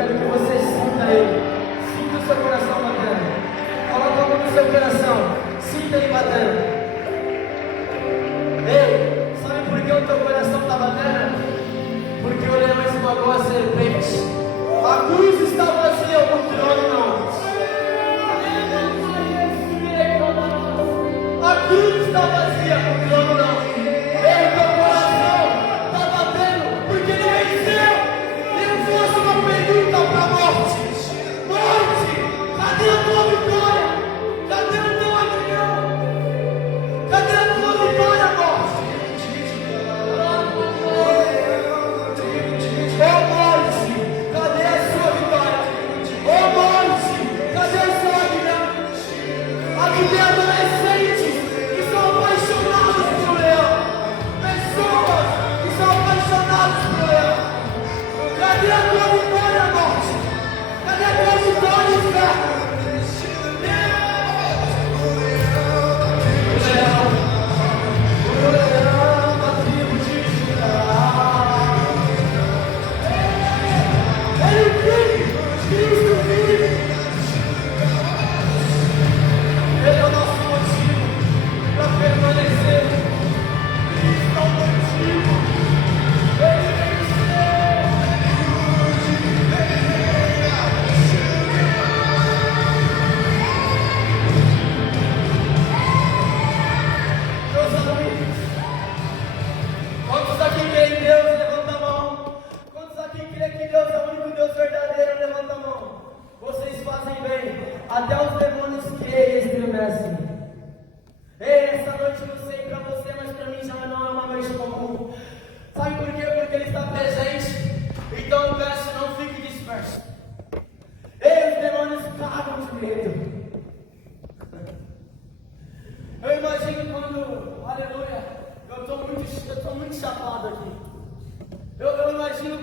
quero que você sinta Ele. Sinta o seu coração batendo. Coloca a mão no seu coração. Sinta Ele batendo. Ei, sabe por que o teu coração está batendo? Porque o leão esmagou a serpente. A cruz está vazia, o trono não. A cruz está vazia, o trono não. Ei, teu coração está batendo porque ele venceu. Ele trouxe uma pergunta para a morte. Morte, cadê a tua vitória? Cadê o teu aguilhão? Cadê a tua vitória, morte? Ô morte, cadê a sua vitória? Ô morte, cadê o seu aguilhão? Aqui tem adolescentes que são apaixonados por leão. Pessoas que são apaixonadas por leão. Cadê a tua vitória, morte? Cadê a tua vitória, inferno? O leão da tribo de Judá. Ele vive, Cristo vive. Ele é o nosso motivo para permanecer. Cristo é o motivo. Ele venceu. Meus amigos, quantos aqui creem em Deus? Levanta a mão. Quantos aqui creem que Deus é o único Deus verdadeiro? Levanta a mão. Vocês fazem bem. Até os demônios creem e estremecem. Ei, essa noite eu não sei pra você, mas pra mim já não é uma noite comum. Sabe por quê? Porque Ele está presente. Então eu peço, não fique disperso. Ei, os demônios cagam de medo. Eu imagino quando, aleluia, eu estou muito chapado aqui. Eu imagino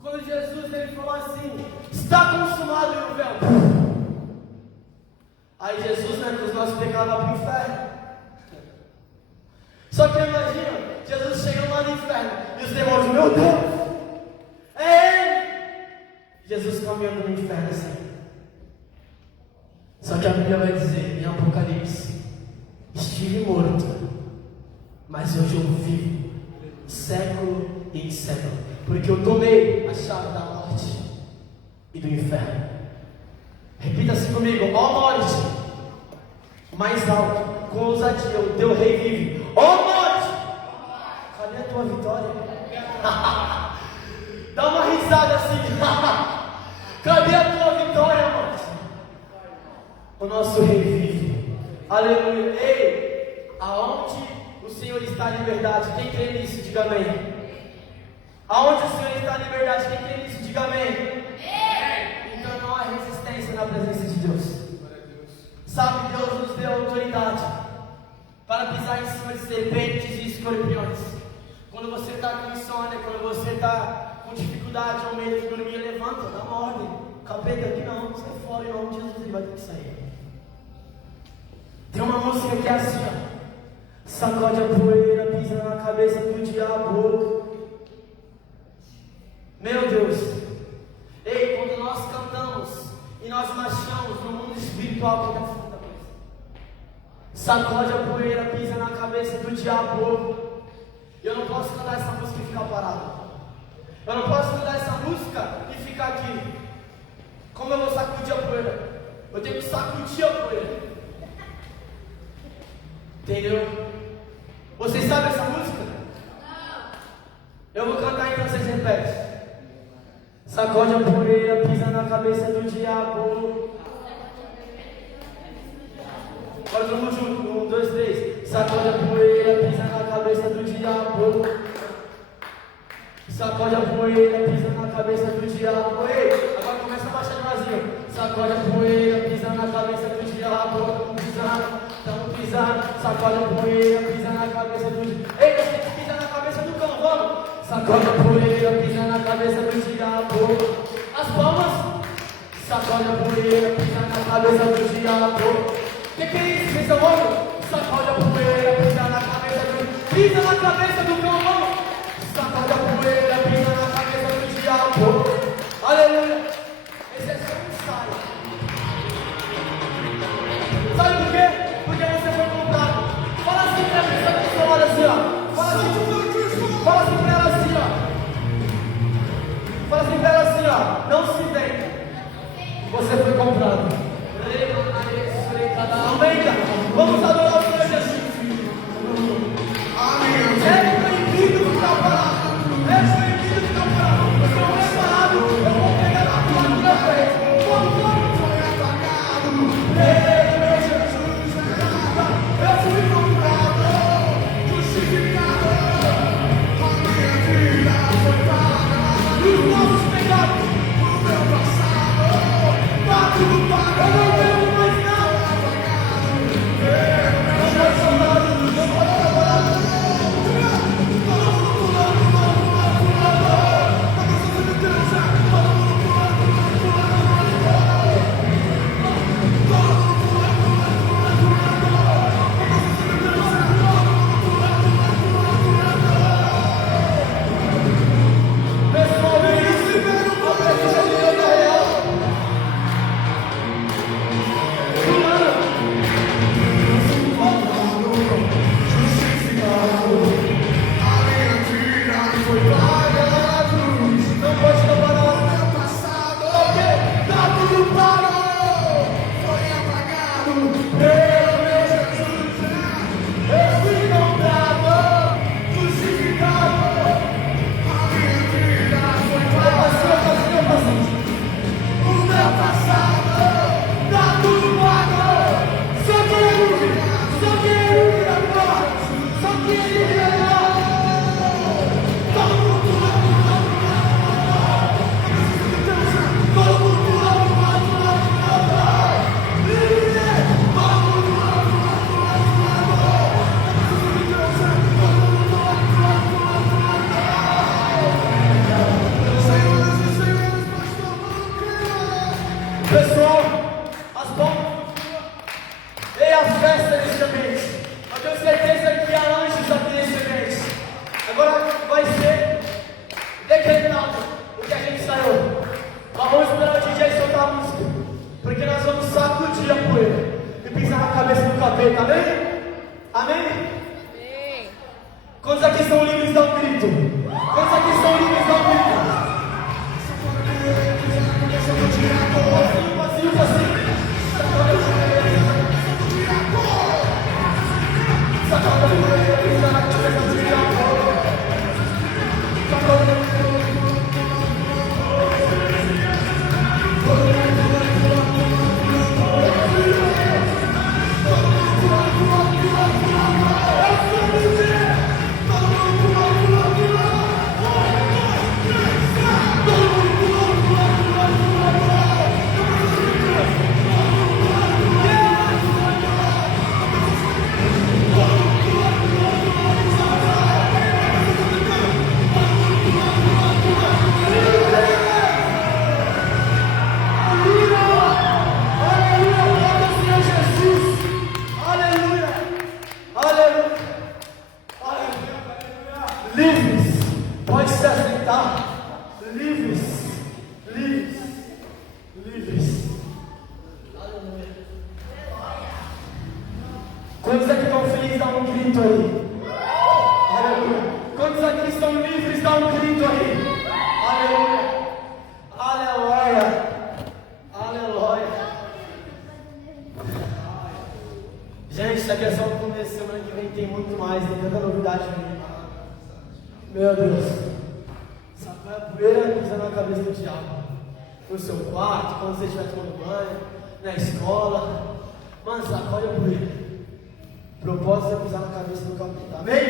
quando Jesus ele falou assim: está consumado, meu véu. Aí Jesus, né, que os nossos pecados vão para o inferno. Só que imagina, Jesus chegando lá no inferno e os demônios, meu Deus, é Ele. Jesus caminhando no inferno assim. Só que a Bíblia vai dizer em Apocalipse: estive morto, mas hoje eu vivo, século e em século, porque eu tomei a chave da morte e do inferno. Repita assim comigo: ó morte, mais alto, com ousadia, o teu rei vive. Ó morte, cadê a tua vitória? Dá uma risada assim. Cadê a tua vitória, morte? O nosso rei vive. Aleluia. Ei, aonde o Senhor está em liberdade? Quem crê nisso, diga amém. Aonde o Senhor está em liberdade? Quem crê nisso, diga amém. Então não há resistência na presença de Deus. Sabe, Deus nos deu autoridade para pisar em cima de serpentes e escorpiões. Quando você está com insônia, quando você está com dificuldade ou medo de dormir, levanta, dá uma ordem. Capeta aqui não, sai fora em nome de Jesus, ele vai ter que sair. Tem uma música que é assim, ó: sacode a poeira, pisa na cabeça do diabo. Meu Deus. Ei, quando nós cantamos e nós marchamos no mundo espiritual, que é a segunda coisa. Sacode a poeira, pisa na cabeça do diabo. Eu não posso cantar essa música e ficar parado. Eu não posso cantar essa música e ficar aqui. Como eu vou sacudir a poeira? Eu tenho que sacudir a poeira. Entendeu? Vocês sabem essa música? Eu vou cantar então, vocês repetem. Sacode a poeira, pisa na cabeça do diabo. Agora todo mundo junto, 1, 2, 3. Sacode a poeira, pisa na cabeça do diabo. Sacode a poeira, pisa na cabeça do diabo. Ei, agora começa a baixar devagarzinho. Sacode a poeira, pisa na cabeça do diabo. Estamos pisando. Sacode a poeira, pisa na cabeça do diabo. Ei, a gente pisa na cabeça do cão, vamos. Sacode a poeira, pisa na cabeça do diabo. As palmas. Sacode a poeira, pisa na cabeça do diabo. Que é isso? Vocês estão vendo? Sacode a poeira, pisa na cabeça do diabo. Pisa na cabeça do cão, vamos. Sacode a poeira, pisa na cabeça do diabo. Aleluia. decretado o que a gente saiu. Mas vamos esperar o DJ soltar a música, porque nós vamos sacudir a poeira e pisar na cabeça do capeta, amém? Amém? Amém. Quantos aqui são livres, dá um grito. Quantos aqui são livres, dá um grito. Passinho, passinho. Sacada a poeira, pisar na cabeça do diabo. Livres, pode se aceitar. Livres, livres, livres. Aleluia. Quantos aqui estão felizes? Dá um grito aí. Aleluia. Quantos aqui estão livres? Dá um grito aí. Aleluia. Aleluia. Aleluia. Gente, isso aqui é só o começo. Semana que vem tem muito mais. Tem tanta novidade aí. Meu Deus, sacou a poeira pisando na cabeça do diabo. No seu quarto, quando você estiver tomando banho, na escola. Mano, sacode a poeira. O propósito é pisar na cabeça do capeta. Amém?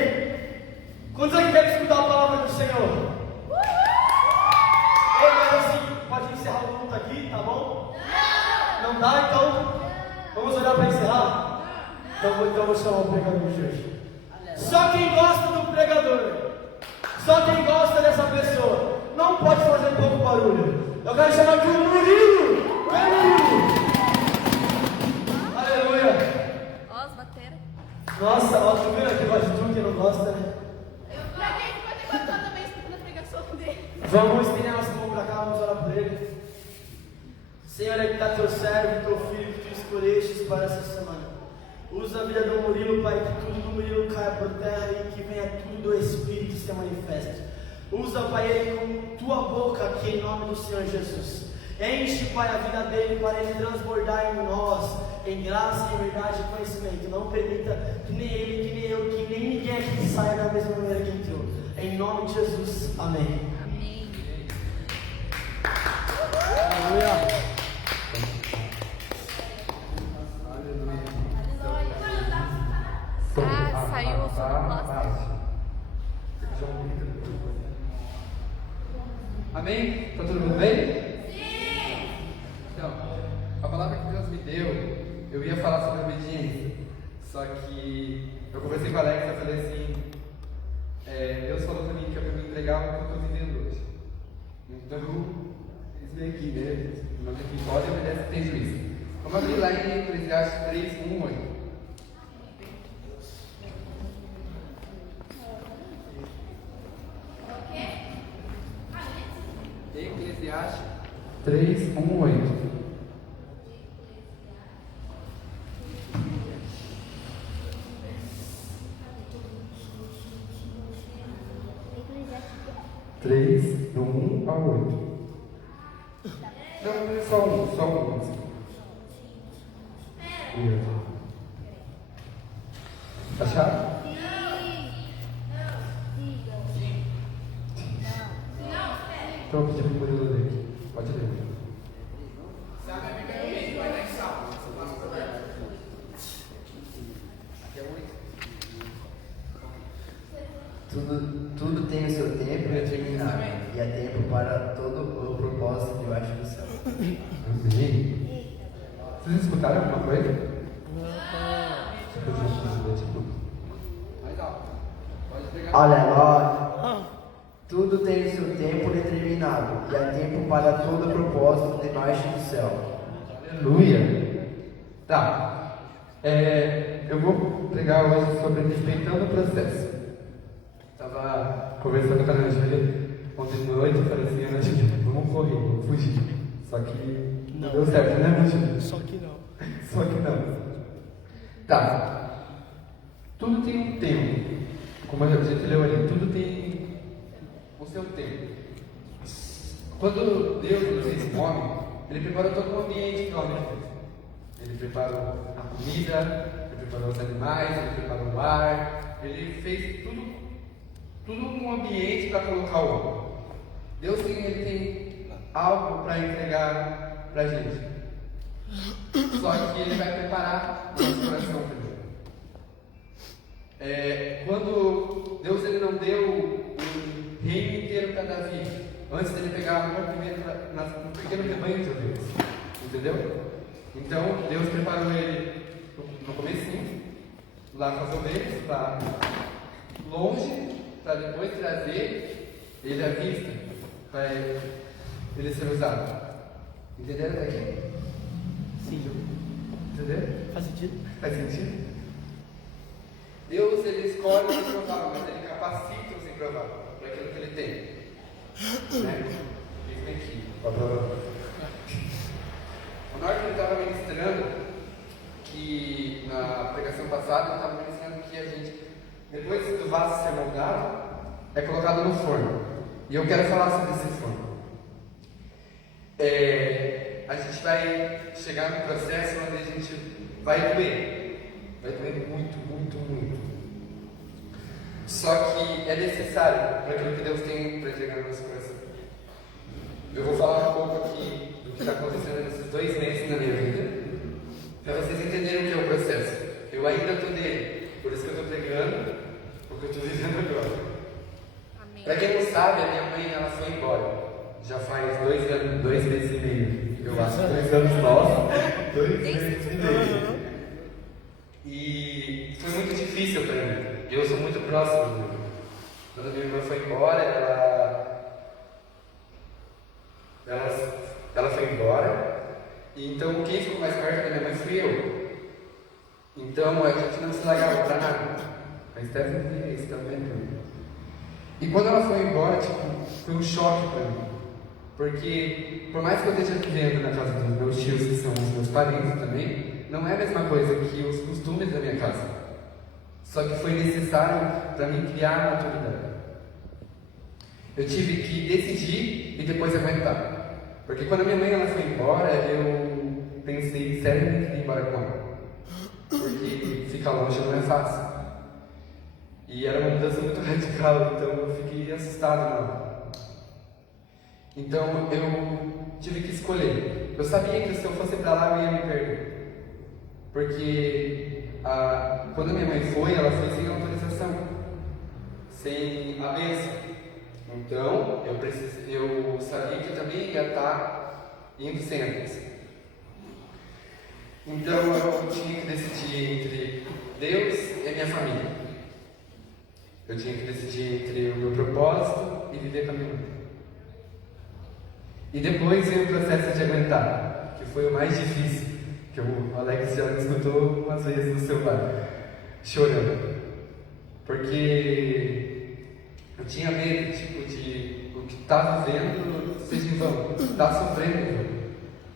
Quantos aqui querem escutar a palavra do Senhor? Ei, mas assim, pode encerrar o culto aqui, tá bom? Não dá, então? Vamos olhar para encerrar? Então eu vou chamar o pregador de hoje. Só quem gosta do pregador. Só quem gosta dessa pessoa não pode fazer pouco barulho. Eu quero chamar aqui o Murilo. Vem, Murilo. Aleluia. Ó, os bateram. Nossa, ó, tu viu que gosta de tudo, quem não gosta, né? Pra quem vai ter gostado também escutando a pregação dele. Vamos estender nossa mão pra cá, vamos orar por ele. Senhor, aqui está teu servo, teu filho que tu escolhestes para essa semana. Usa a vida do Murilo, Pai, que tudo do Murilo caia por terra e que venha tudo do Espírito se manifeste. Usa, Pai, ele com tua boca aqui em nome do Senhor Jesus. Enche, Pai, a vida dele para ele transbordar em nós, em graça, em verdade e conhecimento. Não permita que nem ele, que nem eu, que nem ninguém aqui saia da mesma maneira que entrou. Em nome de Jesus, amém. Amém. Aleluia. Ah, saiu o sonoplasta. Amém? Tá todo mundo bem? Sim! Então, a palavra que Deus me deu, eu ia falar sobre obediência. Só que eu conversei com a Alexa e falei assim, Deus falou pra mim que é pra me entregar o que eu estou vivendo hoje. Então, eles veio aqui, né? Mas quem pode obedece tem juízo. Vamos abrir lá em Eclesiastes 3, 1, 8. Eclesiastes 3, 1, 8. Três, do 1 ao 8. Não, só um. Acharam? Então eu pedi para o Murilo ler aqui. Pode ler. Sabe, amiga, eu mesmo vai dar em salvo. Você passa por ela. Aqui é 8. Tudo tem o seu tempo determinado, e há tempo para todo o propósito debaixo do céu. Amém. Vocês escutaram alguma coisa? Mais alto. Pode pegar. Aleluia. Tudo tem o seu tempo determinado, e há tempo para todo o propósito debaixo do céu. Aleluia. Tá. Eu vou pregar hoje sobre respeitando o processo. Estava conversando com a Angela ontem de noite eu falei assim, Ana Júlia, vamos correr, vamos fugir. Só que não deu certo, né, Ana Júlia? Só que não. Só que não. Tá. Tudo tem um tempo. Como a gente leu ali, tudo tem o seu tempo. Quando Deus nos fez homem, Ele preparou todo o ambiente que o homem fez. Ele preparou a comida, Ele preparou os animais, Ele preparou o ar, Ele fez tudo um ambiente para colocar o homem. Deus ele tem algo para entregar para a gente. Só que Ele vai preparar o nosso coração primeiro. Quando Deus ele não deu o reino inteiro para Davi, antes dele pegar uma primeira um pequeno rebanho de ovelhas, entendeu? Então Deus preparou ele no comecinho, lá com as ovelhas, para longe, para depois trazer ele à vista, para ele ser usado. Entenderam até aqui? Sim. Entendeu? Faz sentido? Faz sentido? Deus ele escolhe o improvável, mas ele capacita os improváveis para aquilo que ele tem. Né? Isso aqui. O Norton estava ministrando que na pregação passada ele estava ministrando que a gente, depois do vaso ser moldado, é colocado no forno. E eu quero falar sobre esse forno. A gente vai chegar no processo onde a gente vai doer. Vai doer muito, muito, muito. Só que é necessário para aquilo que Deus tem para entregar no nosso coração. Eu vou falar um pouco aqui do que está acontecendo nesses 2 meses na minha vida, para vocês entenderem o que é o processo. Eu ainda estou nele, por isso que eu estou pregando, porque eu estou vivendo agora. Para quem não sabe, a minha mãe ela foi embora. Já faz 2 anos, 2 meses e meio. Eu acho 2 anos nós, 2 meses e meio. E foi muito difícil para mim. Eu sou muito próximo dele. Quando a minha irmã foi embora, ela foi embora. E então quem ficou mais perto da minha mãe fui eu. Então a gente não se largava para nada. Mas deve ter isso também. E quando ela foi embora, foi um choque para mim. Porque por mais que eu esteja vivendo na casa dos meus tios, que são os meus parentes também, não é a mesma coisa que os costumes da minha casa. Só que foi necessário para mim criar a maturidade. Eu tive que decidir e depois aguentar. Porque quando a minha mãe ela foi embora, eu pensei seriamente em ir embora com ela. Porque ficar longe não é fácil. E era uma mudança muito radical, então eu fiquei assustado não. Então eu tive que escolher. Eu sabia que se eu fosse para lá eu ia me perder. Porque quando a minha mãe foi, ela foi sem autorização, sem a bênção. Então eu sabia que eu também ia estar indo sem a bênção. Então eu tinha que decidir entre Deus e a minha família. Eu tinha que decidir entre o meu propósito e viver com a minha mãe. E depois veio o processo de aguentar, que foi o mais difícil, que o Alex já me escutou umas vezes no celular, chorando. Porque eu tinha medo, de o que está vivendo seja em vão, está sofrendo em vão.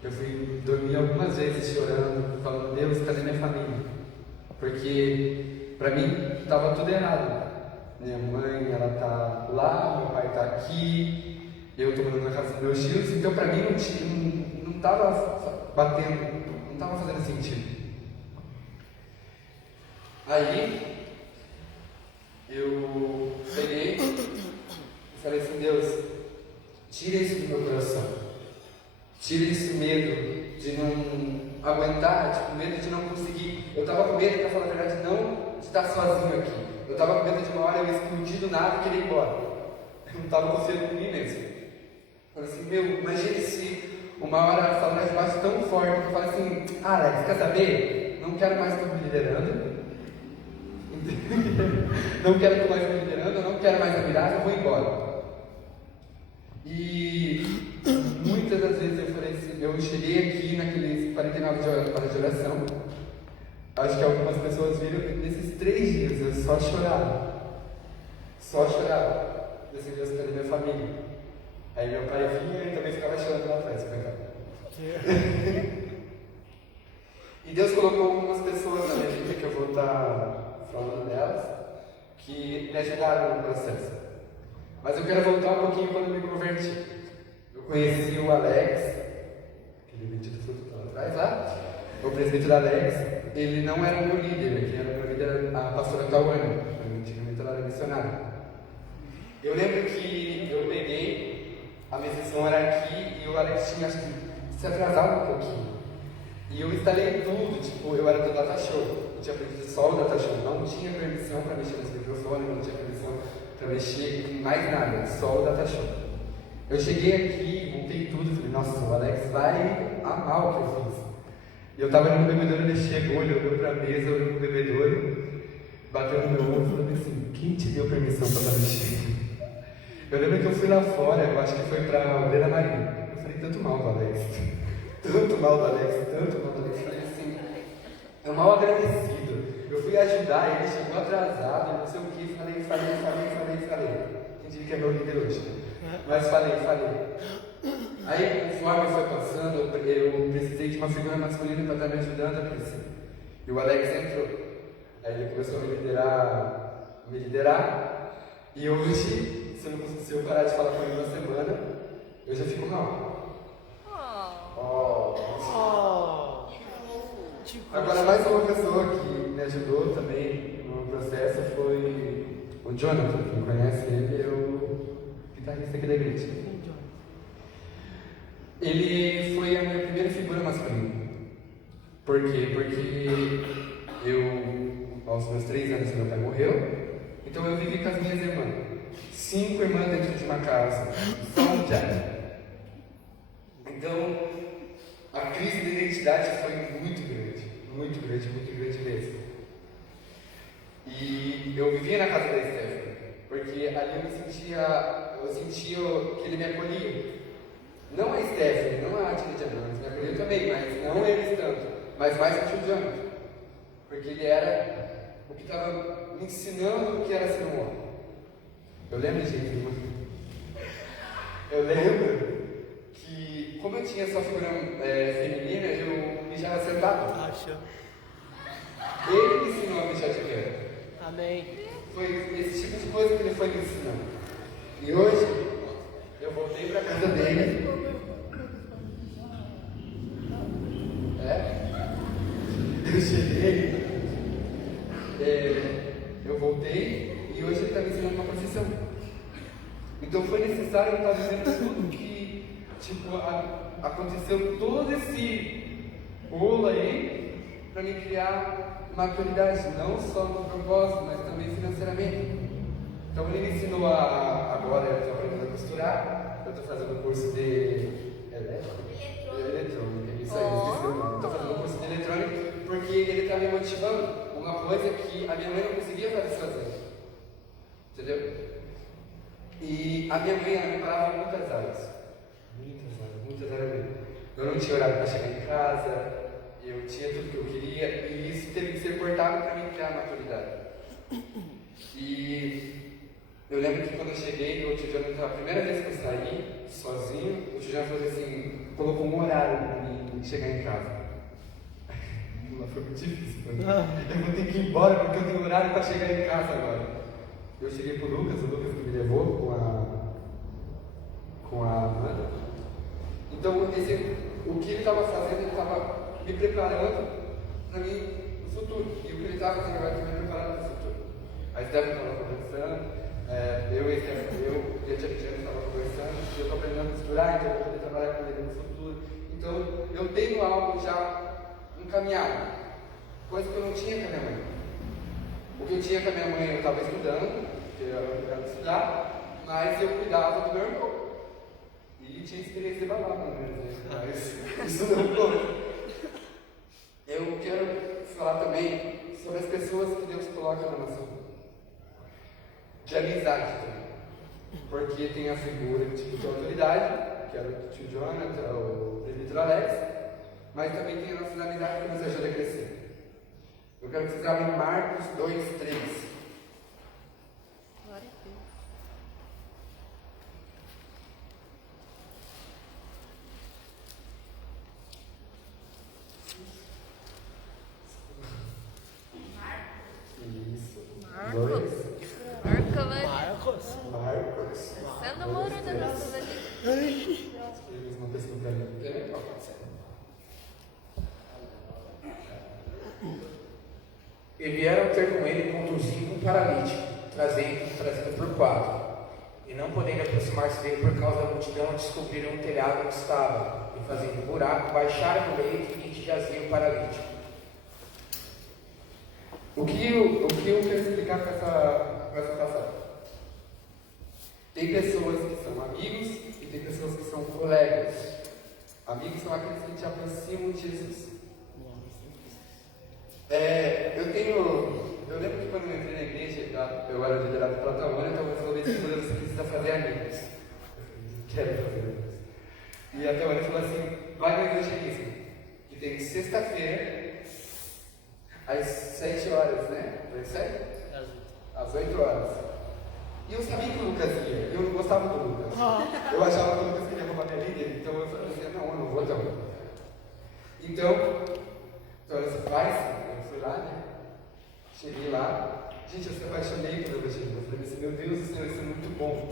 Eu fui dormir algumas vezes chorando, falando, Deus, cadê minha família? Porque para mim estava tudo errado. Minha mãe, ela está lá, meu pai está aqui, eu estou morando na casa dos meus tios, então para mim não estava batendo, não estava fazendo sentido. Aí, eu peguei e falei assim, Deus, tira isso do meu coração, tira esse medo de não aguentar, medo de não conseguir. Eu estava com medo, para falar a verdade, não de estar sozinho aqui. Eu estava com medo de uma hora eu explodir do nada e querer ir embora. Eu não estava confiando em mim mesmo. Falei assim, imagine se uma hora a Satanás bate tão forte que eu falo assim, Alex, quer saber? Não quero mais estar me liderando. Não quero estar mais me liderando, eu não quero mais a virada, eu vou embora. E muitas das vezes eu falei assim, eu cheguei aqui naqueles 49 horas de oração. Acho que algumas pessoas viram nesses 3 dias eu só chorava. Só chorava. Desse Deus, cadê minha família? Aí meu pai vinha e também ficava chorando lá atrás, coitado. E Deus colocou algumas pessoas na minha vida, que eu vou estar falando delas, que me ajudaram no processo. Mas eu quero voltar um pouquinho quando eu me converti. Eu conheci o Alex, aquele vídeo do fruto lá atrás, lá. O presbítero Alex, ele não era o meu líder, quem era o meu líder era a pastora Cauane, antigamente ela era missionária. Eu lembro que eu peguei, a minha sessão era aqui e o Alex tinha, acho que, se atrasado um pouquinho. E eu instalei tudo, tipo, eu era do Data Show, eu tinha aprendido só o Data Show, não tinha permissão para mexer nesse microfone, não tinha permissão para mexer em mais nada, só o Data Show. Eu cheguei aqui, montei tudo, falei, nossa, o Alex vai amar o que eu fiz. E eu tava no bebedouro, ele chegou, ele olhou pra mesa, olhou pro bebedouro, bateu no meu ombro e falou assim, quem te deu permissão para estar mexendo? Eu lembro que eu fui lá fora, eu acho que foi pra ver a Maria. Eu falei, tanto mal do Alex, tanto mal do Alex, tanto mal do Alex. Eu falei assim, é mal agradecido. Eu fui ajudar, ele chegou atrasado, não sei o que, falei. Quem diria que é meu líder hoje? Mas falei. Aí, conforme foi passando, eu precisei de uma figura masculina para estar me ajudando a crescer. E o Alex entrou. Aí ele começou a me liderar. E hoje, se eu parar de falar com ele uma semana, eu já fico mal. Agora, mais uma pessoa que me ajudou também no processo foi o Jonathan. Quem conhece ele é o guitarrista aqui da igreja. Ele foi a minha primeira figura masculina. Por quê? Porque aos meus 3 anos, meu pai morreu. Então eu vivi com as minhas irmãs. 5 irmãs dentro de uma casa. Só um diabo. Então, a crise de identidade foi muito grande mesmo. E eu vivia na casa da Stephanie, porque ali eu sentia que ele me acolhia. Não a Stephanie, não a Tia de Anões, me acolheu também, mas não eles tanto, mas mais o tio Jonathan, porque ele era o que estava me ensinando o que era ser um homem. Eu lembro, gente, que como eu tinha só figura feminina, eu mijava sentado. Ele me ensinou a mijar de pé. Amém. Foi esse tipo de coisa que ele foi me ensinando. E hoje, eu voltei para a casa dele. Eu cheguei. Eu voltei e hoje ele está me ensinando uma profissão. Então foi necessário eu estar dizendo tudo que, aconteceu todo esse bolo aí para me criar maturidade, não só no propósito, mas também financeiramente. Então ele me ensinou agora eu estou aprendendo a costurar, eu estou fazendo curso de eletrônica, isso aí, esqueci o nome. Estou fazendo curso de eletrônica porque ele está me motivando, uma coisa que a minha mãe não conseguia fazer sozinha. Entendeu? E a minha mãe, ela me parava em muitas áreas mesmo. Eu não tinha horário para chegar em casa, eu tinha tudo que eu queria, e isso teve que ser cortado para mim criar maturidade. E eu lembro que quando eu cheguei, o tio Jonathan, a primeira vez que eu saí sozinho, o tio Jonathan falou assim, colocou um horário para mim chegar em casa. Foi muito difícil para mim. Eu vou ter que ir embora porque eu tenho horário para chegar em casa agora. Eu cheguei pro Lucas, o Lucas que me levou com a Amanda. Então, o que ele estava fazendo, ele estava me preparando para mim no futuro. E o que ele estava fazendo agora estava me preparando para o futuro. A Stephanie estava conversando, eu e a Tia Cristiane estava conversando, e eu estou aprendendo a misturar, então eu vou poder trabalhar com ele no futuro. Então, eu tenho algo já encaminhado, coisa que eu não tinha com a minha mãe. O que eu tinha com a minha mãe, eu estava estudando, porque eu era obrigado a estudar, mas eu cuidava do meu irmão. E tinha experiência de babá, mas isso não conta. Eu quero falar também sobre as pessoas que Deus coloca na nossa vida. De amizade também. Porque tem a figura de autoridade, que era o tio Jonathan, o presbítero Alex, mas também tem a nossa amizade que nos ajuda a crescer. Eu quero que vocês abram Marcos 2:3. Glória a Deus. E vieram ter com ele conduzindo um paralítico, trazendo por quatro. E não podendo aproximar-se dele por causa da multidão, descobriram um telhado onde estava, e fazendo um buraco, baixaram no leito em que jazia o paralítico. O que eu quero explicar com essa passagem? Tem pessoas que são amigos e tem pessoas que são colegas. Amigos são aqueles que te aproximam de Jesus. Eu lembro que quando eu entrei na igreja, eu era liderado pela Tawana, então eu falei assim, você precisa fazer amigos. Quero fazer amigos. E a Tawana falou assim, vai no evangelismo, que tem sexta-feira, às 7 horas, né? Às 7? Às 8 horas. E eu sabia que o Lucas ia, eu não gostava do Lucas. Eu achava que o Lucas queria roubar minha vida, então eu falei assim, não, eu não vou então. Então ela disse, vai sim. Eu fui lá, né? Cheguei lá. Gente, eu se apaixonei pelo evangelho. Eu falei assim, meu Deus do céu, isso é muito bom.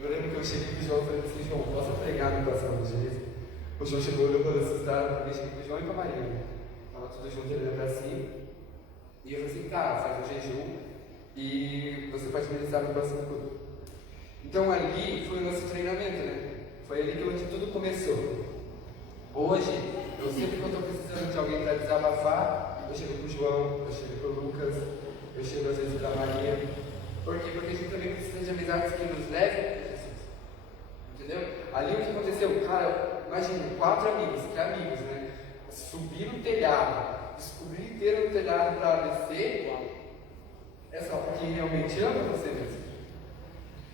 Eu lembro que eu cheguei com o João e falei assim, João, posso pregar no próximo evangelismo? O João chegou, olhou para assustado para mim, cheguei com o João e com a Maria. Estava tudo junto, olhando para cima. E eu falei assim, tá, faz um jejum e você pode ministrar no próximo culto. Então ali foi o nosso treinamento, né? Foi ali que onde tudo começou. Hoje, eu sempre quando estou precisando de alguém para desabafar, eu chego pro João, eu chego pro Lucas, eu chego às vezes pra Maria. Por quê? Porque a gente também precisa de amizades que nos levem para Jesus. Entendeu? Ali o que aconteceu? Cara, imagina, 4 amigos, que amigos, né? Subir no telhado, descobrir inteiro no telhado para descer, é só porque realmente ama você mesmo.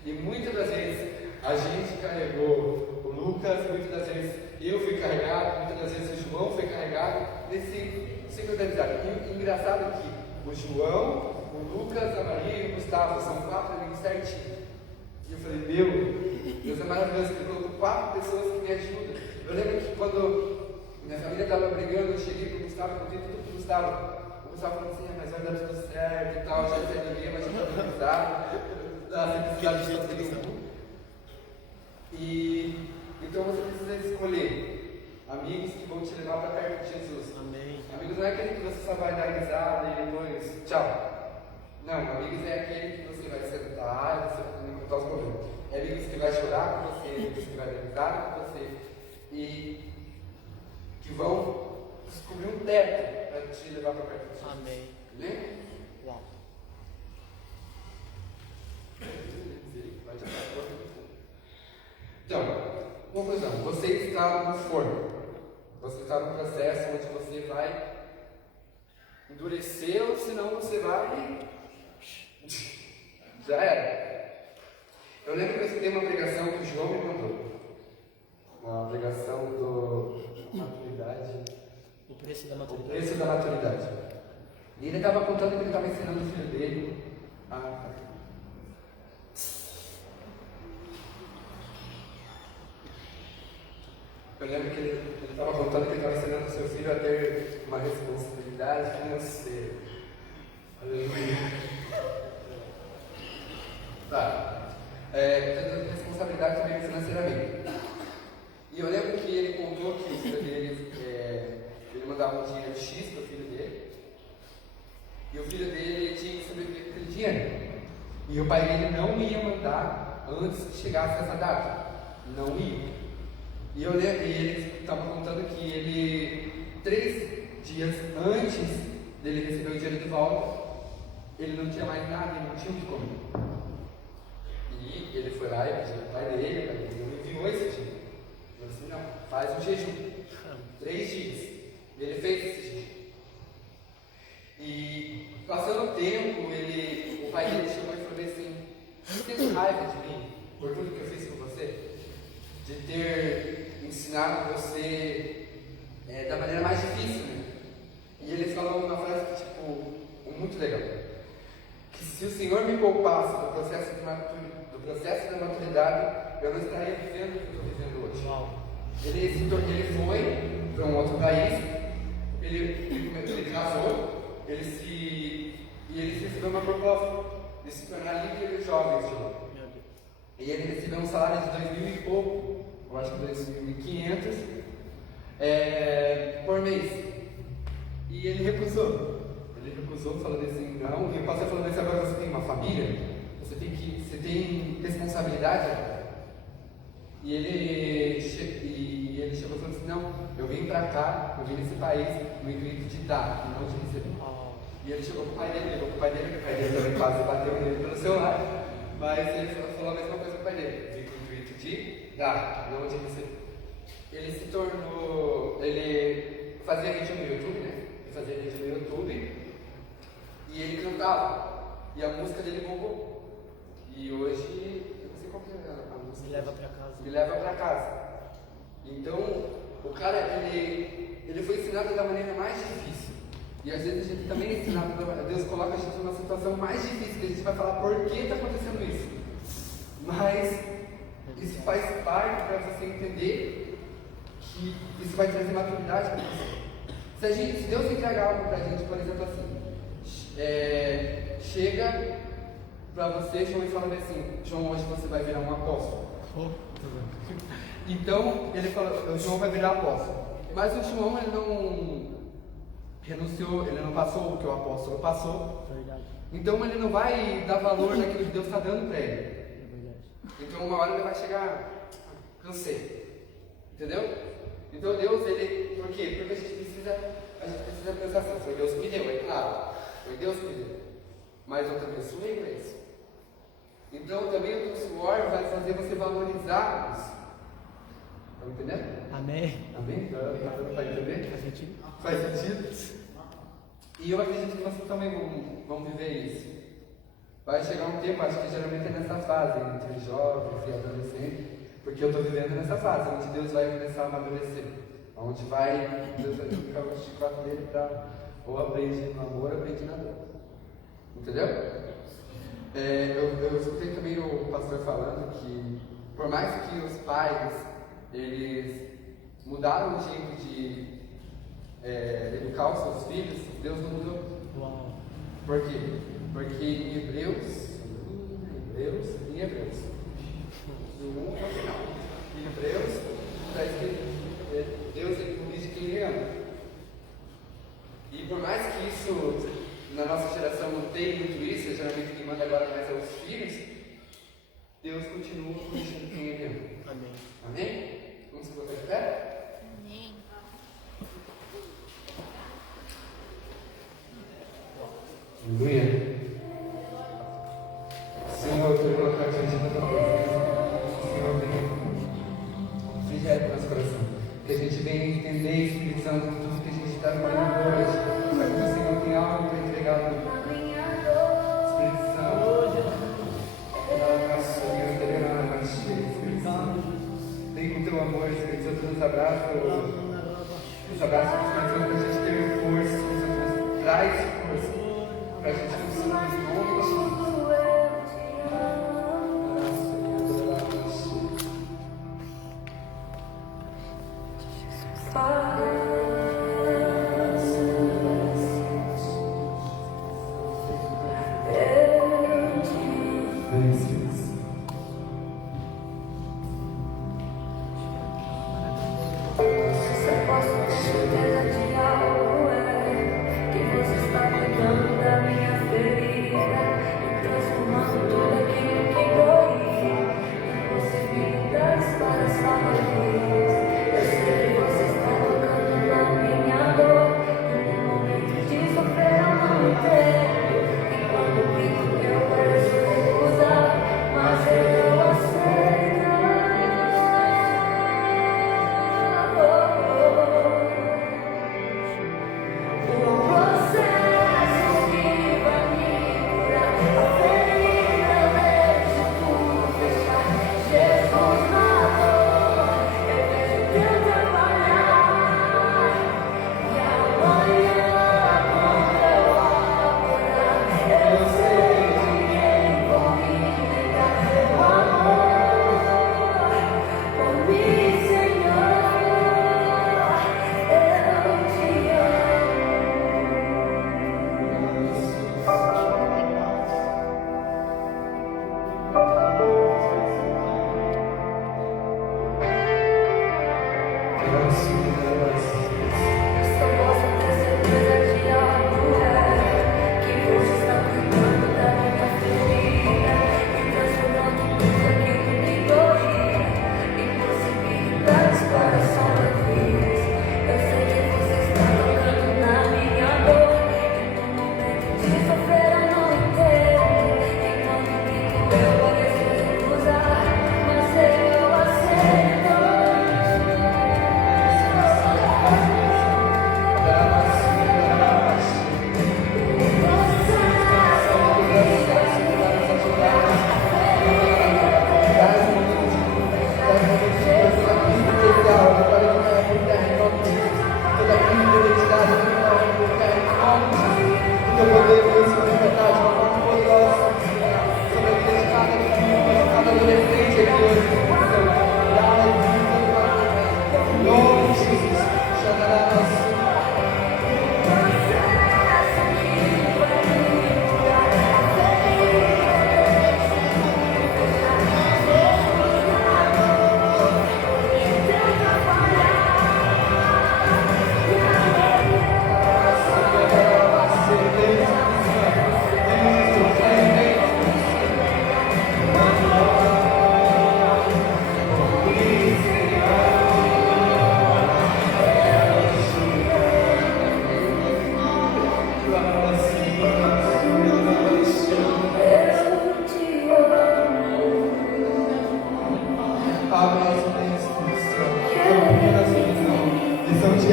E muitas das vezes a gente carregou o Lucas, muitas das vezes eu fui carregado, muitas das vezes o João foi carregado nesse ciclo da amizade. E o engraçado é que o João, o Lucas, a Maria e o Gustavo são 4 amigos certinhos. E eu falei, meu, Deus é maravilhoso, ele colocou 4 pessoas que me ajudam. Eu lembro que quando minha família estava brigando, eu cheguei para o Gustavo, contei tudo para o Gustavo. O Gustavo falou assim, mas vai dar tudo certo e tal, já sei ninguém, mas a gente vai precisar. Da simplicidade de todo mundo. E então você precisa escolher amigos que vão te levar para perto de Jesus. Amém. Amigos não é aquele que você só vai dar risada e depois tchau. Não, amigos é aquele que você vai sentar e você vai contar os problemas. É amigos que vai chorar com você, amigos que vai dar risada com você e que vão descobrir um teto para te levar para perto de Jesus. Amém. Entendeu? Uau. Então, conclusão, você está no forno, você está no processo onde você vai endurecer, ou senão você vai. Já era. Eu lembro que eu escutei uma pregação que o João me mandou, uma pregação do maturidade. O preço da O maturidade. preço da maturidade. E ele estava contando que ele estava ensinando o filho dele a. Eu lembro que ele estava contando que ele estava ensinando o seu filho a ter uma responsabilidade financeira. Aleluia. Tá. Tendo responsabilidade também financeiramente. E eu lembro que ele contou que o filho dele, ele mandava um dinheiro X para o filho dele. E o filho dele tinha que sobreviver com aquele dinheiro. E o pai dele não ia mandar antes que chegasse essa data. Não ia. E eu lembro, ele estava contando que ele, 3 dias antes dele receber o dinheiro de volta, ele não tinha mais nada, ele não tinha o que comer. E ele foi lá e pediu ao pai dele, o pai dele não enviou esse dinheiro. Ele falou assim, não, faz um jejum, 3 dias. E ele fez esse jejum. E passando o tempo, o pai dele chegou e falou assim, você tem raiva de mim por tudo que eu fiz com você? De ter ensinado você da maneira mais difícil, né? E ele falou uma frase que, tipo, muito legal. Que se o Senhor me poupasse do processo da maturidade, eu não estaria vivendo o que eu estou vivendo hoje. Uau. Ele foi para um outro país, ele casou, e ele recebeu uma proposta de se tornar líder de jovens de lá. Meu Deus. E ele recebeu um salário de 2.000 e pouco, eu acho que 2.500, por mês. E ele recusou. Ele recusou, falando assim, não. E o pastor falando assim, agora você tem uma família, você tem responsabilidade agora. E ele chegou e falou assim, não, eu vim pra cá, eu vim nesse país no intuito de dar, e não de receber. E ele chegou pro pai dele, ligou pro pai dele, que o pai dele também quase bateu nele pelo celular. Mas ele falou a mesma coisa pro pai dele, vim com o intuito de dar, não de receber. Ele se tornou, ele fazia vídeo no YouTube, né? Ele fazia vídeo no YouTube e ele cantava. E a música dele bombou. E hoje, eu não sei qual que é a música. Me leva pra casa. Me leva pra casa. Então, o cara, ele foi ensinado da maneira mais difícil. E às vezes a gente também é ensinado, Deus coloca a gente numa situação mais difícil, que a gente vai falar por que está acontecendo isso. Mas isso faz parte para você entender que isso vai trazer maturidade para você. Se Deus entregar algo para a gente, por exemplo assim, chega para você, João, e fala assim, João, hoje você vai virar um apóstolo. Então, ele falou, o João vai virar apóstolo. Mas o João, ele não renunciou, ele não passou o que o apóstolo passou. Então, ele não vai dar valor naquilo que Deus está dando para ele. Então, uma hora ele vai chegar, cansei. Entendeu? Então, Deus, ele, por quê? Porque a gente precisa pensar assim, foi Deus que me deu, é claro. Foi Deus que me deu. Mas eu também suei para isso. Então, também o teu suor vai fazer você valorizar isso. Está me entendendo? Amém. Amém? Vai entender? Faz sentido? Faz sentido? E eu acredito que vocês também vão viver isso. Vai chegar um tempo, acho que geralmente é nessa fase, entre jovens e adolescentes, porque eu estou vivendo nessa fase, onde Deus vai começar a amadurecer. Onde Deus vai trocar o chicote dele para ou aprende no amor, aprende na dor. Entendeu? Eu escutei também o pastor falando que, por mais que os pais, eles mudaram o jeito de educar os seus filhos, Deus não mudou. Uau. Por quê? Porque em Hebreus, do 1 ao final, em Hebreus, está escrito, Deus ele corrige quem ele ama. E por mais que isso, na nossa geração, não tenha muito isso, geralmente quem manda agora mais é os filhos, Deus continua corrigindo quem ele ama. Amém. Amém? Vamos se botar de pé? Amém. Aleluia. Senhor, eu quero colocar diante da tua presença. Senhor, venha. Seja no nosso coração. Que a gente venha entender, Espírito Santo, tudo que a gente está falando hoje. Mas que o Senhor tem algo para entregar no Espírito Santo. Espírito Santo. Vem com o teu amor, Espírito Santo, nos abraça. Nos abraça, Espírito Santo, para a gente ter força. Espírito Santo, traz força. Para a gente conseguir em nome de Jesus. Graças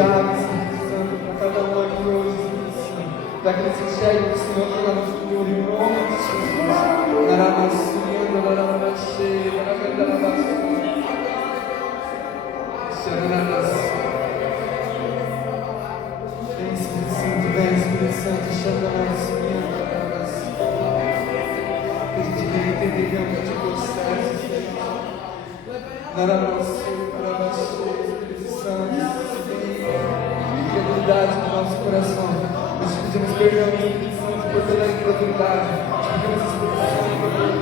abre, Espírito Santo, para cada um aqui hoje, Espírito Santo. Para que eles enxerguem o Senhor pela nossa cura, em nome de Jesus. Larabassuindo, larabassuindo, larabassuindo. Vem, Espírito Santo, vem, Espírito Santo, larabassuindo, larabassuindo. Que a gente venha entender realmente o processo, Senhor. Larabassuindo, larabassuindo, Espírito Santo, fidelidade no nosso coração. Nós te pedimos perdão, Espírito Santo, por toda a incredulidade. Te pedimos explicação por toda a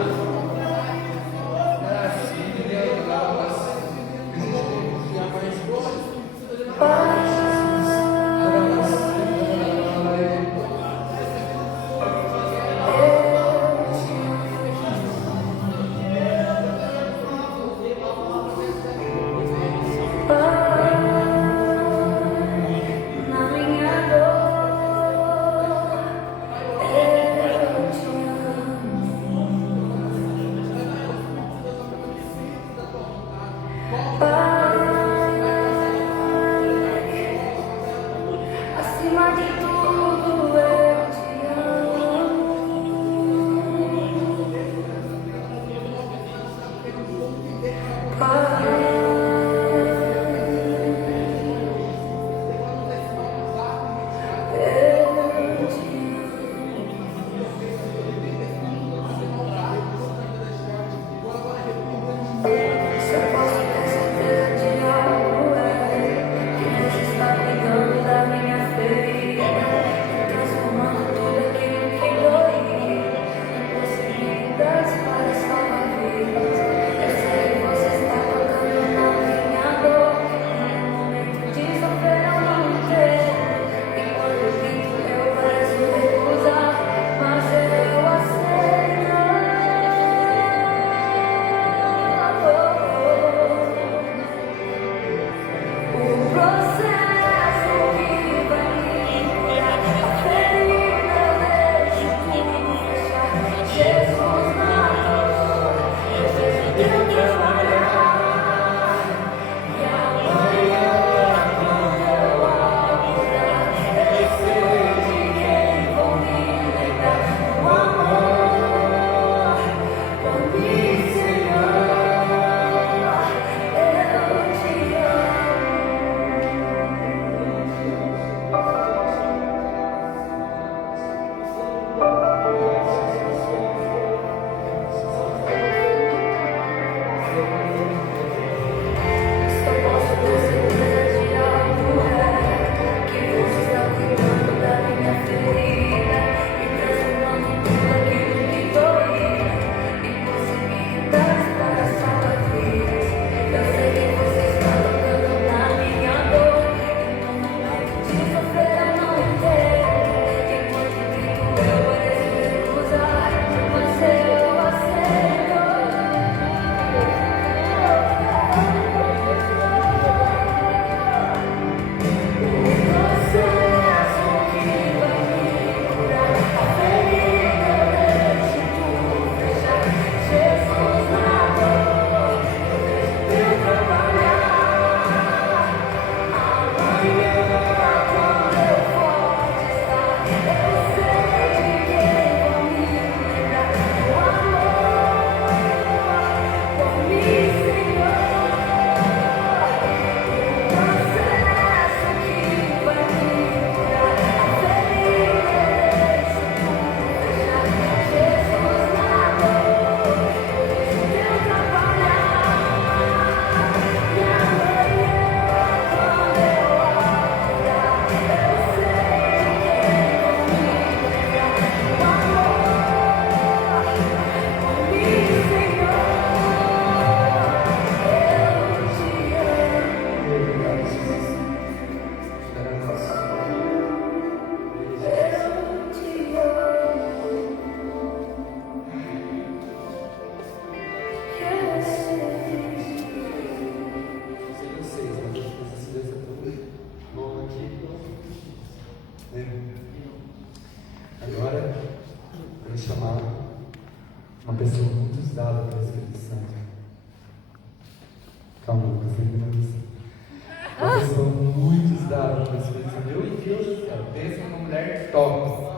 pensa numa mulher top.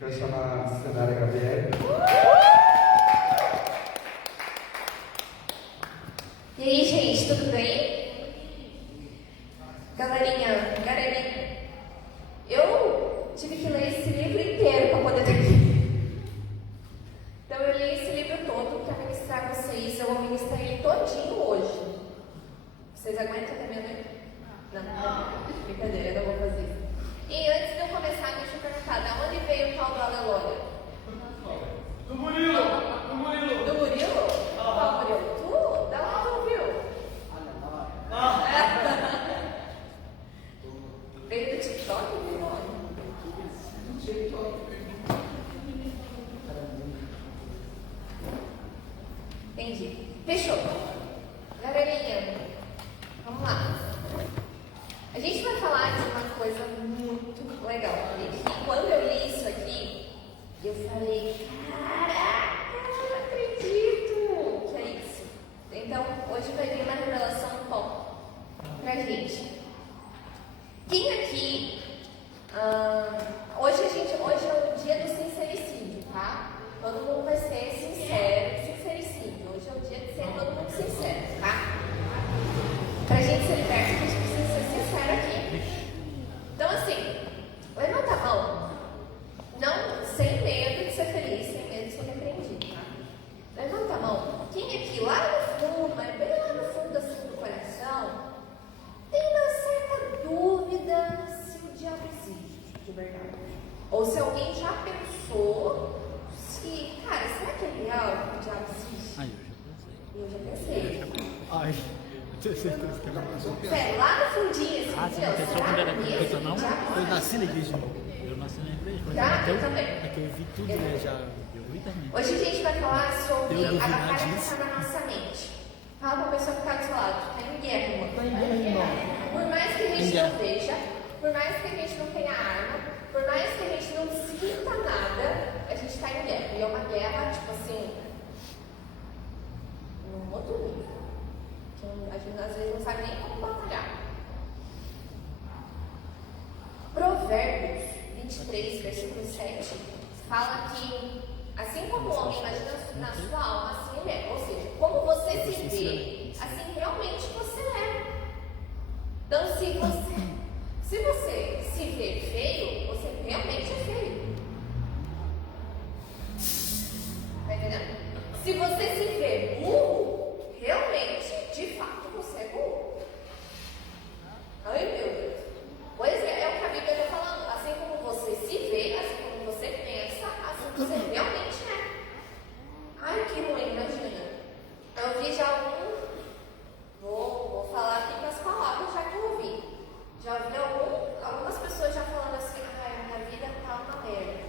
Quero chamar a missionária Gabriela. E aí, gente, tudo bem? Galerinha, eu tive que ler esse livro inteiro para poder estar aqui. Então eu li esse livro todo para ministrar vocês. Eu vou ministrar ele todinho hoje. Vocês aguentam até meia-noite? Não, brincadeira, eu não vou fazer isso. E antes de eu começar, deixa eu perguntar, da onde veio o tal do Aleluia? Do Murilo! Do Murilo! Do Murilo? Qual Murilo? Tu? Da onde tu viu? Veio do TikTok ou veio onde? TikTok. Entendi. Fechou. Galerinha, vamos lá. A gente vai falar de uma coisa muito legal. E que quando eu li isso aqui, eu falei, caraca, eu não acredito que é isso. Então, hoje vai vir uma revelação top pra gente. Quem aqui, hoje é o dia do sincericídio, tá? Todo mundo vai ser sincero, sincericídio. Hoje é o dia de ser todo mundo sincero, tá? Pra gente ser liberto, a gente precisa ser sincero aqui. Então, assim, levanta a mão. Não, sem medo de ser feliz, sem medo de ser repreendido, tá? Levanta a mão. Quem aqui, lá no fundo, mas bem lá no fundo assim, do coração, tem uma certa dúvida se o diabo existe, de verdade. Ou se alguém já pensou se, cara, será que é real que o diabo existe? Eu já pensei. Ai, tenho certeza que ela passou. Sério, lá no fundinho, assim, Ah, você não pensou quando era criança, não? Eu nasci na igreja. Eu nasci na igreja. Mas Já? até Eu também. É que eu vi tudo, né? Já eu vi também. Hoje a gente vai falar sobre Eu a duvido batalha que disso. está na nossa mente. Fala pra pessoa que está do seu lado. Tá em guerra, irmão. Tá em guerra, irmão. Por mais que a gente Em não guerra. veja, por mais que a gente não tenha arma, por mais que a gente não sinta nada, a gente está em guerra. E é uma guerra, tipo assim, num outro nível. Que a gente às vezes não sabe nem como batalhar. Provérbios 23, versículo 7, fala que assim como o homem imagina na sua alma, assim ele é. Ou seja, como você se vê, assim realmente você é. Então, se você se vê feio, você realmente é feio. Tá entendendo? Se você se vê burro, realmente, de fato, você é burro. Ai, meu Deus. Pois é o que a Bíblia está falando. Assim como você se vê, assim como você pensa, assim você realmente é. Ai, que ruim, imagina. Eu vi já vou falar aqui com as palavras já que eu ouvi. Já ouvi algumas pessoas já falando assim, ai, minha vida tá uma merda.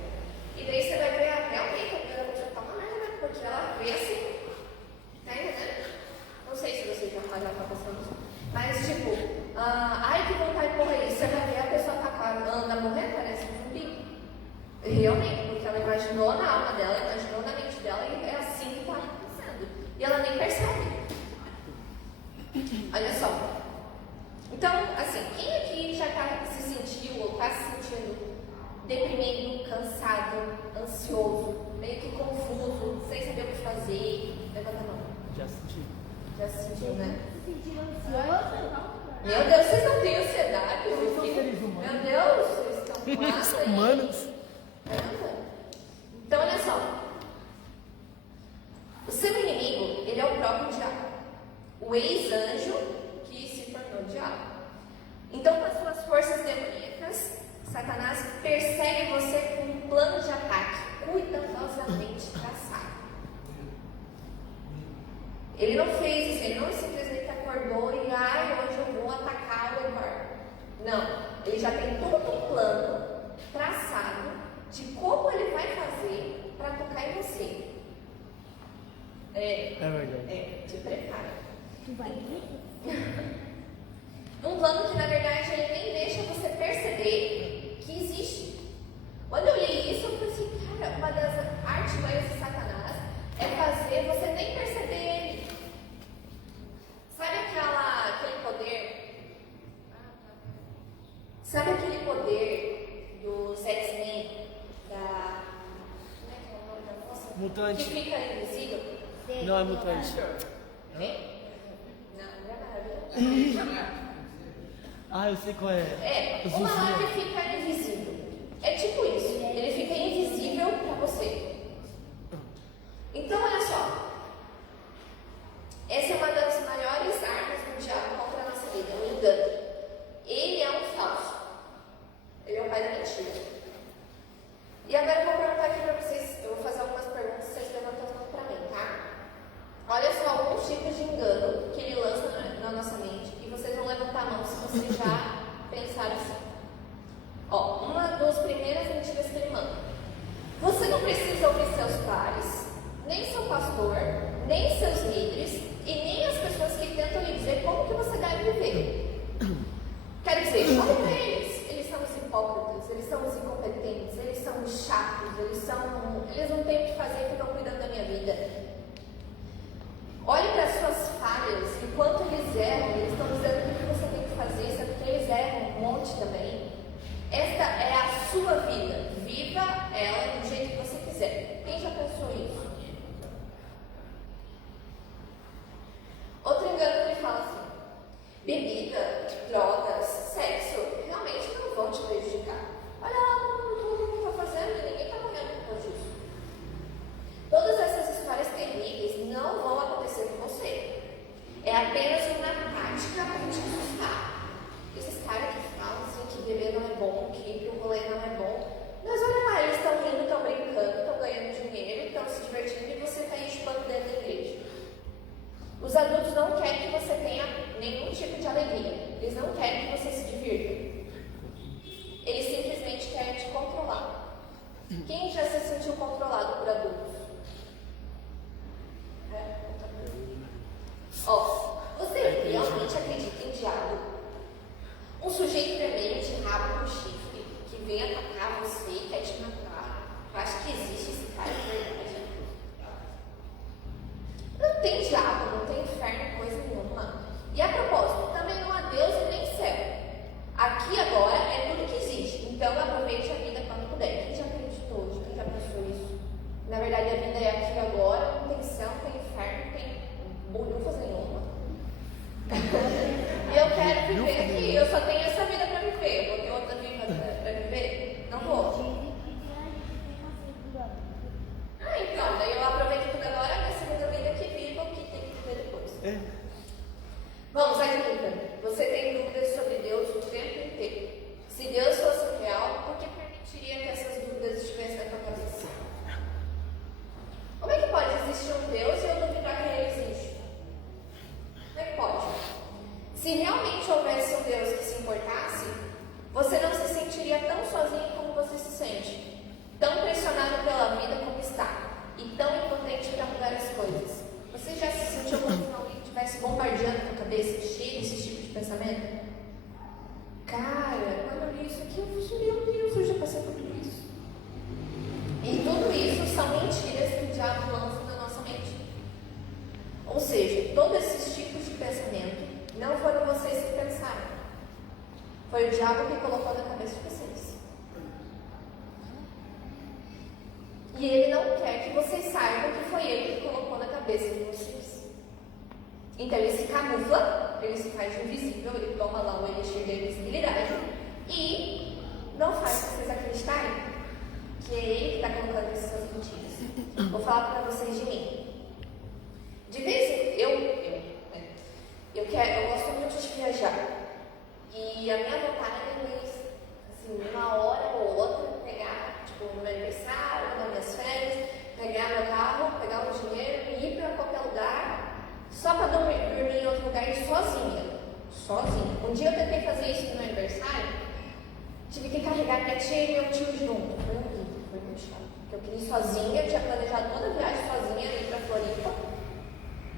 E daí você vai ver, realmente a vida da pessoa tá uma merda, porque ela vê assim. Tá entendendo? Não sei se você já está passando isso. Mas tipo, ai que vontade de morrer. Você vai ver a pessoa anda morrendo, parece um zumbi. Realmente, porque ela imaginou na alma dela, imaginou na mente dela e é assim que está acontecendo. E ela nem percebe. Olha só. Então, assim, quem aqui já se sentiu ou está se sentindo deprimido, cansado, ansioso, meio que confuso, sem saber o que fazer? Levanta a mão. Já senti. Já se sentiu, né? Meu Deus, vocês não têm ansiedade? Vocês são seres humanos. Meu Deus, vocês estão quase São aí. humanos. Caramba. Então, olha só. O seu inimigo, ele é o próprio diabo. O ex-anjo que se tornou diabo. Então, com as suas forças demoníacas, Satanás persegue você com um plano de ataque cuidadosamente traçado. Ele não fez isso, ele não simplesmente acordou e hoje eu vou atacar o Eduardo. Não, ele já tem todo um plano traçado de como ele vai fazer para tocar em você. É verdade. Te prepara. Tu vai ver? Um plano que na verdade ele nem deixa você perceber que existe. Quando eu li isso, eu falei assim, cara, uma das artimanhas de Satanás é fazer você nem perceber ele. Sabe aquele poder? Sabe aquele poder Que Mutante. fica invisível? Não é mutante. Quem? Não, Maravilha. Ah, eu sei qual é. É, Os uma lá Zuzinha. que fica invisível. É tipo isso, ele fica invisível pra você. Então, olha só. Essa é uma das maiores armas do diabo contra a nossa vida, o engano. Ele é um falso. Ele é o pai da mentira. E agora eu vou perguntar aqui pra vocês, eu vou fazer algumas perguntas, vocês levantam as mãos pra mim, tá? Olha só alguns tipos de engano que ele lança na nossa mente e vocês vão levantar a mão se vocês já pensaram assim. Ó, uma das primeiras mentiras que ele manda. Você não precisa ouvir seus pares, nem seu pastor, nem seus líderes e nem as pessoas que tentam lhe dizer como que você deve viver. Quer dizer, olha para eles são os hipócritas, eles são os incompetentes, eles são os chatos, eles não têm o que fazer, ficam cuidando da minha vida. Olhe para as suas falhas, enquanto eles erram, eles estão dizendo o que você tem que fazer, sabe que eles erram um monte também. Esta é a sua vida, viva ela do jeito que você quiser. Quem já pensou isso? Outro engano que ele fala assim: bebida, drogas, sexo, realmente não vão te prejudicar. Olha lá todo mundo está fazendo e ninguém está morrendo por causa disso. Todas essas histórias terríveis não vão acontecer com você. É apenas uma tática para te assustar. Esses caras que falam assim que beber não é bom, que o rolê não é bom. Mas olha lá, eles estão rindo, estão brincando, estão ganhando dinheiro, estão se divertindo e você está aí chupando dentro da igreja. Os adultos não querem que você tenha nenhum tipo de alegria. Eles não querem que você se divirta. Eles simplesmente querem te controlar. Quem já se sentiu controlado por adultos? Ó, você realmente acredita em diabo? Um sujeito vermelho de rabo com chifre que vem atacar você e quer te matar. Eu acho que existe esse cara de verdade. Não tem diabo, não tem inferno, coisa nenhuma. E a propósito, também não há Deus e nem céu. Aqui agora é tudo que existe. Então aproveite a vida quando puder. Quem já acreditou hoje? Quem já pensou isso? Na verdade a vida é aqui agora, não tem céu, não tem inferno, não tem bolhufas nenhuma. E eu quero viver aqui, eu só tenho essa vida para viver. Eu vou ter outra vida para viver? Não vou. Ah, então, daí eu aproveito tudo agora, a minha segunda vida que viva o que tem que viver depois. Vamos, adivinha. Você tem dúvidas sobre Deus o tempo inteiro. Se Deus fosse real, por que permitiria que essas dúvidas estivessem na tua cabeça? Como é que pode existir um Deus e eu duvidar que ele existe? Como é que pode? Se realmente houvesse um Deus que se importasse, você não se sentiria tão sozinho como você se sente, tão pressionado pela vida como está, e tão impotente para mudar as coisas. Você já se sentiu como se alguém estivesse bombardeando a tua cabeça, cheio desse tipo de pensamento? Cara, quando eu li isso aqui, eu falei, meu Deus, eu já passei por tudo isso. E tudo isso são mentiras que o diabo lança na nossa mente. Ou seja, todos esses tipos de pensamento não foram vocês que pensaram. Foi o diabo que colocou na cabeça de vocês. E ele não quer que vocês saibam que foi ele que colocou na cabeça de vocês. Então ele se camufla, ele se faz de invisível, ele toma lá o elixir da invisibilidade e não faz vocês acreditarem que é ele que está colocando essas mentiras. Vou falar para vocês de mim. De vez em eu gosto muito de viajar. E a minha vontade é, assim, uma hora ou outra, pegar, tipo, no meu aniversário, nas minhas férias, pegar meu carro, pegar o dinheiro e ir para qualquer lugar, só para dormir em outro lugar e sozinha. Sozinha. Um dia eu tentei fazer isso no meu aniversário, tive que carregar minha tia e meu tio junto. Foi horrível, foi muito chato. Porque eu queria ir sozinha, eu tinha planejado toda a viagem sozinha, ir para Floripa.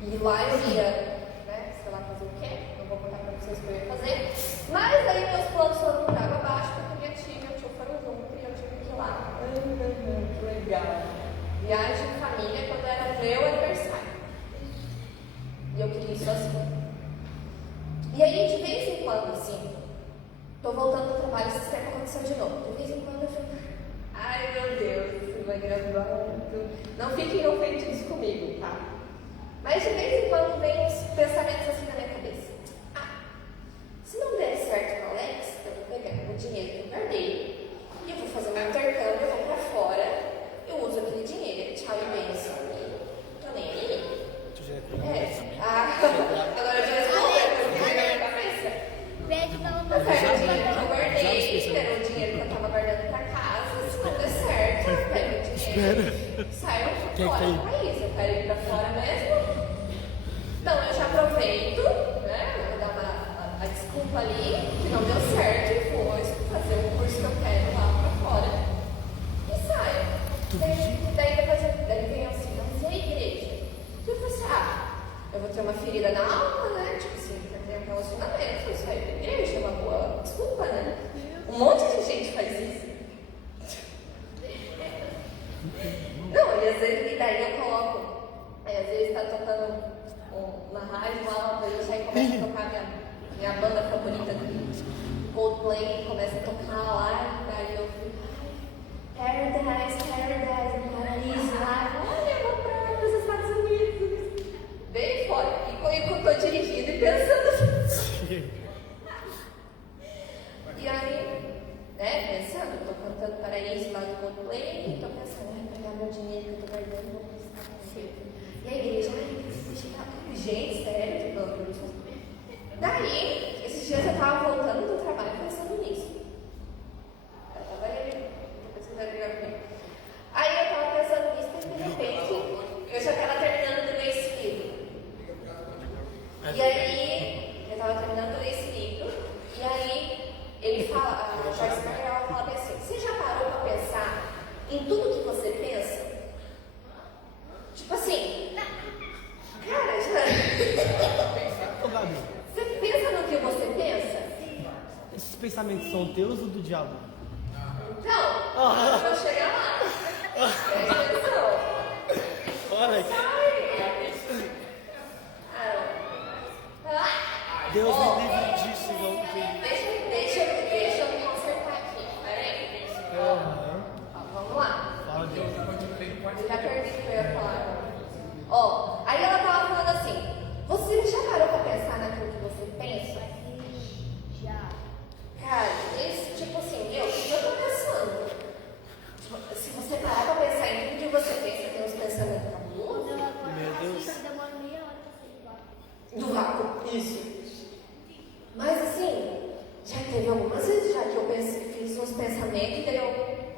E lá eu ia, né, sei lá fazer o quê, não vou contar para vocês o que eu ia fazer. Mas aí meus planos foram por água abaixo, porque minha tia e meu tio foram junto e eu tive que ir lá. Que legal. Viagem de família quando era meu aniversário. E eu queria ir sozinha. E aí, de vez em quando, assim, tô voltando do trabalho, esse tempo aconteceu de novo. De vez em quando eu fico, ai meu Deus, você vai gravar. Não fiquem ofendidos comigo, tá? Mas de vez em quando vem uns pensamentos assim na minha cabeça. Se não der certo com o Alex, eu vou pegar o dinheiro que eu guardei e eu vou fazer meu intercâmbio, eu vou pra fora, eu uso aquele dinheiro, tchau e benção. Tô nem aí. Agora eu já respondi, eu vi na minha cabeça. Pede pra ela Eu pego o dinheiro que eu guardei, pego o dinheiro que eu tava guardando pra casa, se não der certo, eu pego o dinheiro, saio fora do país, eu quero ir pra fora mesmo. Então eu já aproveito, né? Vou dar a desculpa ali, que não deu certo, e vou fazer o curso que eu quero lá pra fora. E saio. Daí depois vem assim, mas e a igreja? Eu falei assim, eu vou ter uma ferida na alma, né? Tipo assim, pra ter um relacionamento, isso aí pra igreja, é uma boa desculpa, né? Um monte de gente faz isso. Não, e às vezes, e daí eu coloco, aí às vezes tá tocando na rádio lá, uma playlist, aí começa a tocar minha banda favorita do Coldplay, começa a tocar lá, e daí eu fico, Paradise, paraíso lá, olha, eu vou para os Estados Unidos, bem fora, e eu tô dirigindo e pensando. E aí, né, pensando, tô cantando Paraíso lá do Coldplay, e tô pensando, vou pegar meu dinheiro que eu tô guardando, vou prestar. E a igreja, gente, sério, daí, esses dias eu tava voltando do trabalho pensando nisso. Eu tava ali, depois você vai brigar comigo. Aí eu tava pensando nisso e de repente eu já tava terminando de ler esse livro. E aí, eu tava terminando de ler esse livro, e aí ele fala, a Joyce Meyer, ela fala bem assim, você já parou pra pensar em tudo que você pensa? Tipo assim, cara, Ô, Gabi, você pensa no que você pensa? esses pensamentos são teus ou do diabo? Então, eu vou chegar lá. Presta atenção. Olha aqui. Deus me livre disso, igual que tem. Deixa eu me consertar aqui. Peraí. Vamos lá. Fala de Eu já perdi o que eu ia falar. Aí ela tava falando assim, você já parou pra pensar naquilo que você pensa? Já. Cara, isso, tipo assim, o que eu tô pensando? Tipo, se você parar pra pensar em tudo que você pensa, tem uns pensamentos cabulosos. Meu Deus. Demora meia hora pra sair do ar. Do vácuo, isso. Mas assim, já teve algumas vezes já que eu fiz uns pensamentos e daí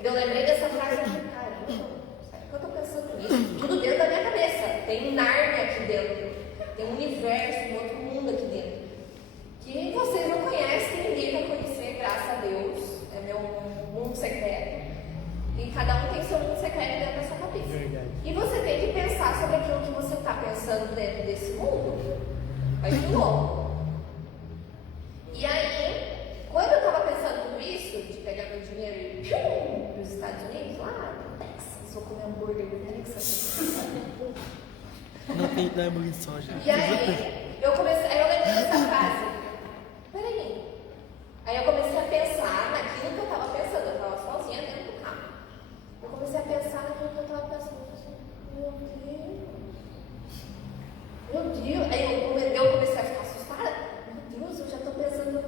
eu lembrei dessa frase e falei, caramba, sabe que eu tô pensando nisso? Tudo dentro da minha cabeça. Tem um Nárnia aqui dentro. Tem um universo, um outro mundo aqui dentro. Que vocês não conhecem, ninguém vai conhecer, graças a Deus. É meu mundo secreto. E cada um tem seu mundo secreto dentro da sua cabeça. Verdade. E você tem que pensar sobre aquilo que você está pensando dentro desse mundo. Vai de novo. E aí, quando eu estava pensando tudo isso, de pegar meu dinheiro e ir para os Estados Unidos, lá no Texas, vou comer hambúrguer do Texas. Não tem hambúrguer de soja. E aí, eu lembrei dessa frase. Peraí. Aí eu comecei a pensar naquilo que eu estava pensando. Eu estava sozinha dentro do carro. Eu comecei a pensar naquilo que eu estava pensando. Meu Deus. Aí eu comecei a ficar assustada. Meu Deus, eu já estou pensando.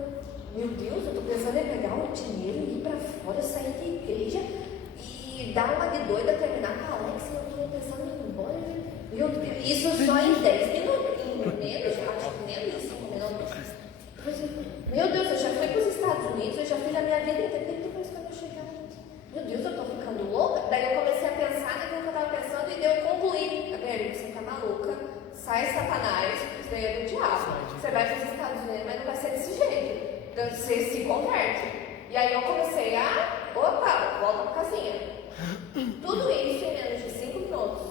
Meu Deus, eu estou pensando em pegar o dinheiro e ir para fora, sair da igreja e dar uma de doida, terminar com a Alex. Eu estou pensando em ir embora. Meu Deus, isso só em 10 minutos. Menos, acho que menos de 5 minutos. Meu Deus, eu já fui para os Estados Unidos, eu já fiz a minha vida inteira. Depois quando eu chegar, meu Deus, eu estou ficando louca. Daí eu comecei a pensar naquilo que eu estava pensando e daí eu concluí. Gabriela, você está maluca, sai Satanás, isso daí é do diabo. Você vai para os Estados Unidos, mas não vai ser desse jeito. Então você se converte. E aí eu comecei opa, volta para casinha. Tudo isso em menos de 5 minutos,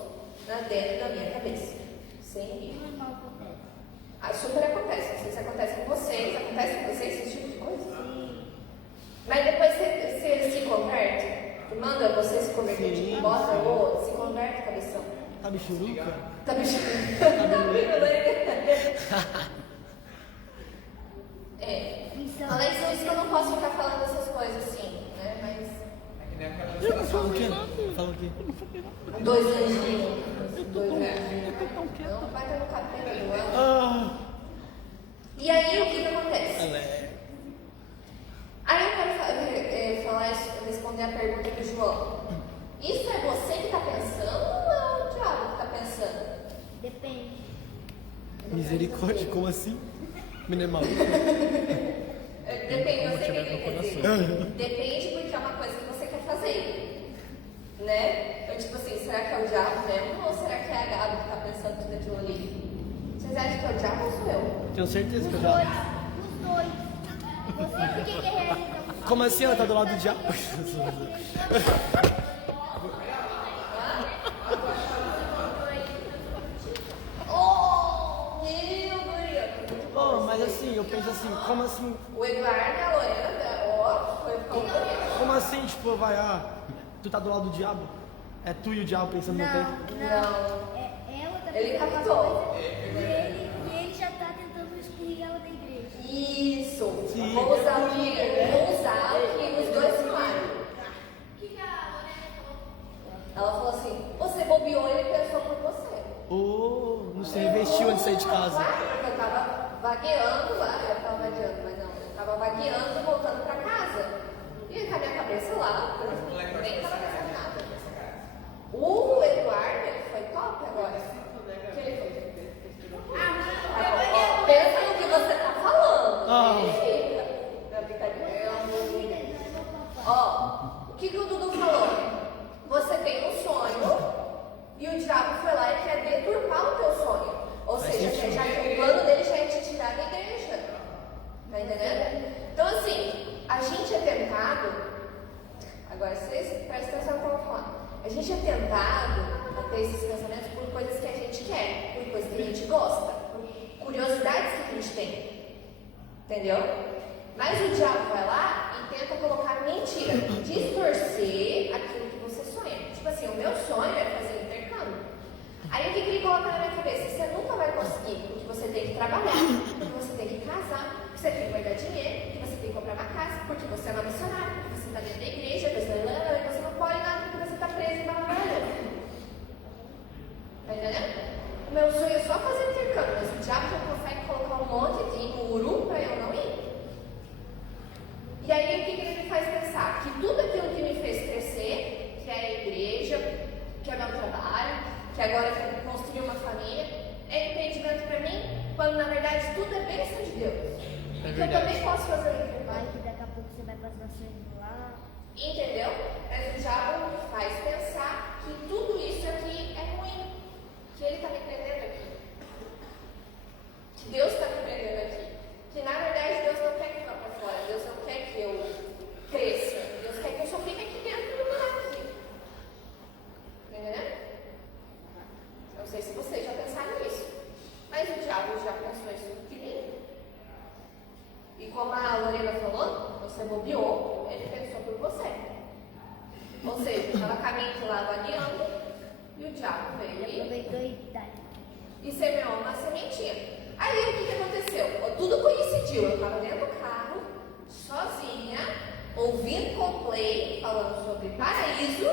dentro da minha cabeça. Sem rir. Super acontece, não sei se acontece com vocês, esse tipo de coisa? Sim. Mas depois você se converte, manda você se converter, tipo, bota o se converte, cabeção. Tá bichuruca? Tá bichuruca? Além disso, que eu não posso ficar falando essas coisas assim, né? Mas Falando o quê? Falando o quê? 2 anjinhos. 2 anjinhos. Não vai ter no cabelo, não. E aí, o que acontece? Aí eu quero falar isso, responder a pergunta do João. Isso é você que está pensando ou é o diabo que está pensando? Depende. Misericórdia, como assim? Menino maluco. Depende, eu sei o que ele quer dizer. Depende porque é uma coisa que você quer fazer. Né? Então, tipo assim, será que é o diabo mesmo ou será que é a Gabi que está pensando tudo aquilo ali? Vocês acham que é o diabo ou sou eu? Tenho certeza que eu Os já. dois. Você por que quer realizar? Como assim ela tá do lado do diabo? Oh, meu Deus! Oh, mas assim, eu penso assim, como assim? O Eduardo e a Lorena, ó, foi ficar bonito. Como assim, tipo, tu tá do lado do diabo? É tu e o diabo pensando no tempo? Não. Ela tá Ele pensando captou. uma coisa e ele já tá tentando excluir ela da igreja. Isso. Sim. Vou usar o que os dois falaram. O que a Lorena falou? Ela falou assim, você bobeou e ele pensou por você. Oh, não se revestiu antes de sair de casa. Claro, porque eu tava vagueando lá, eu tava vagueando, mas não, eu tava vagueando voltando pra casa. E com a minha cabeça lá, eu nem tava pensando nada. O Eduardo, ele foi top agora. O que ele fez? Ó, pensa no que você tá falando. Ah. Verifica. Não, brincadeira. Ó, o que o Dudu falou? Você tem um sonho e o diabo foi lá e quer deturpar o teu sonho. Ou seja, o plano dele já é te tirar da igreja. Tá entendendo? Então assim, a gente é tentado. Agora vocês prestem atenção no que eu vou falar. A gente é tentado a ter esses pensamentos por coisas que a gente quer, por coisas que a gente gosta, por curiosidades que a gente tem. Entendeu? Mas o diabo vai lá e tenta colocar mentira, distorcer aquilo que você sonha. Tipo assim, o meu sonho é fazer intercâmbio. Aí o que ele coloca na minha cabeça? Você nunca vai conseguir, porque você tem que trabalhar, porque você tem que casar, porque você tem que guardar dinheiro, porque você tem que comprar uma casa, porque você é uma missionária, porque você está dentro da igreja, você não pode nada porque você está preso em Barbaralha. Tá entendendo? O meu sonho é só fazer intercâmbio, mas o diabo já consegue colocar um monte de muro para eu não ir. E aí o que ele me faz pensar? Que tudo aquilo que me fez crescer, que é a igreja, que é meu trabalho, que agora eu construir uma família, é impedimento para mim, quando na verdade tudo é bênção de Deus. É e que eu verdade. também posso fazer o intercâmbio. Vai que daqui a pouco você vai para as nações lá. Entendeu? Mas o diabo me faz pensar que tudo isso aqui é ruim. Que ele está me prendendo aqui. Que Deus está me prendendo aqui. Que na verdade Deus não quer que eu vá para fora. Deus não quer que eu cresça. Deus quer que eu só fique aqui dentro do buraco. Entendeu? Não sei se vocês já pensaram nisso. Mas o diabo já pensou isso de mim. E como a Lorena falou, você bobeou, ele pensou por você. Ou seja, eu estava caminhando lá vagueando e o diabo veio Aproveitou e tá. e semeou uma sementinha. Aí o que aconteceu? Tudo coincidiu. Eu estava dentro do carro, sozinha, ouvindo Coldplay, falando sobre paraíso.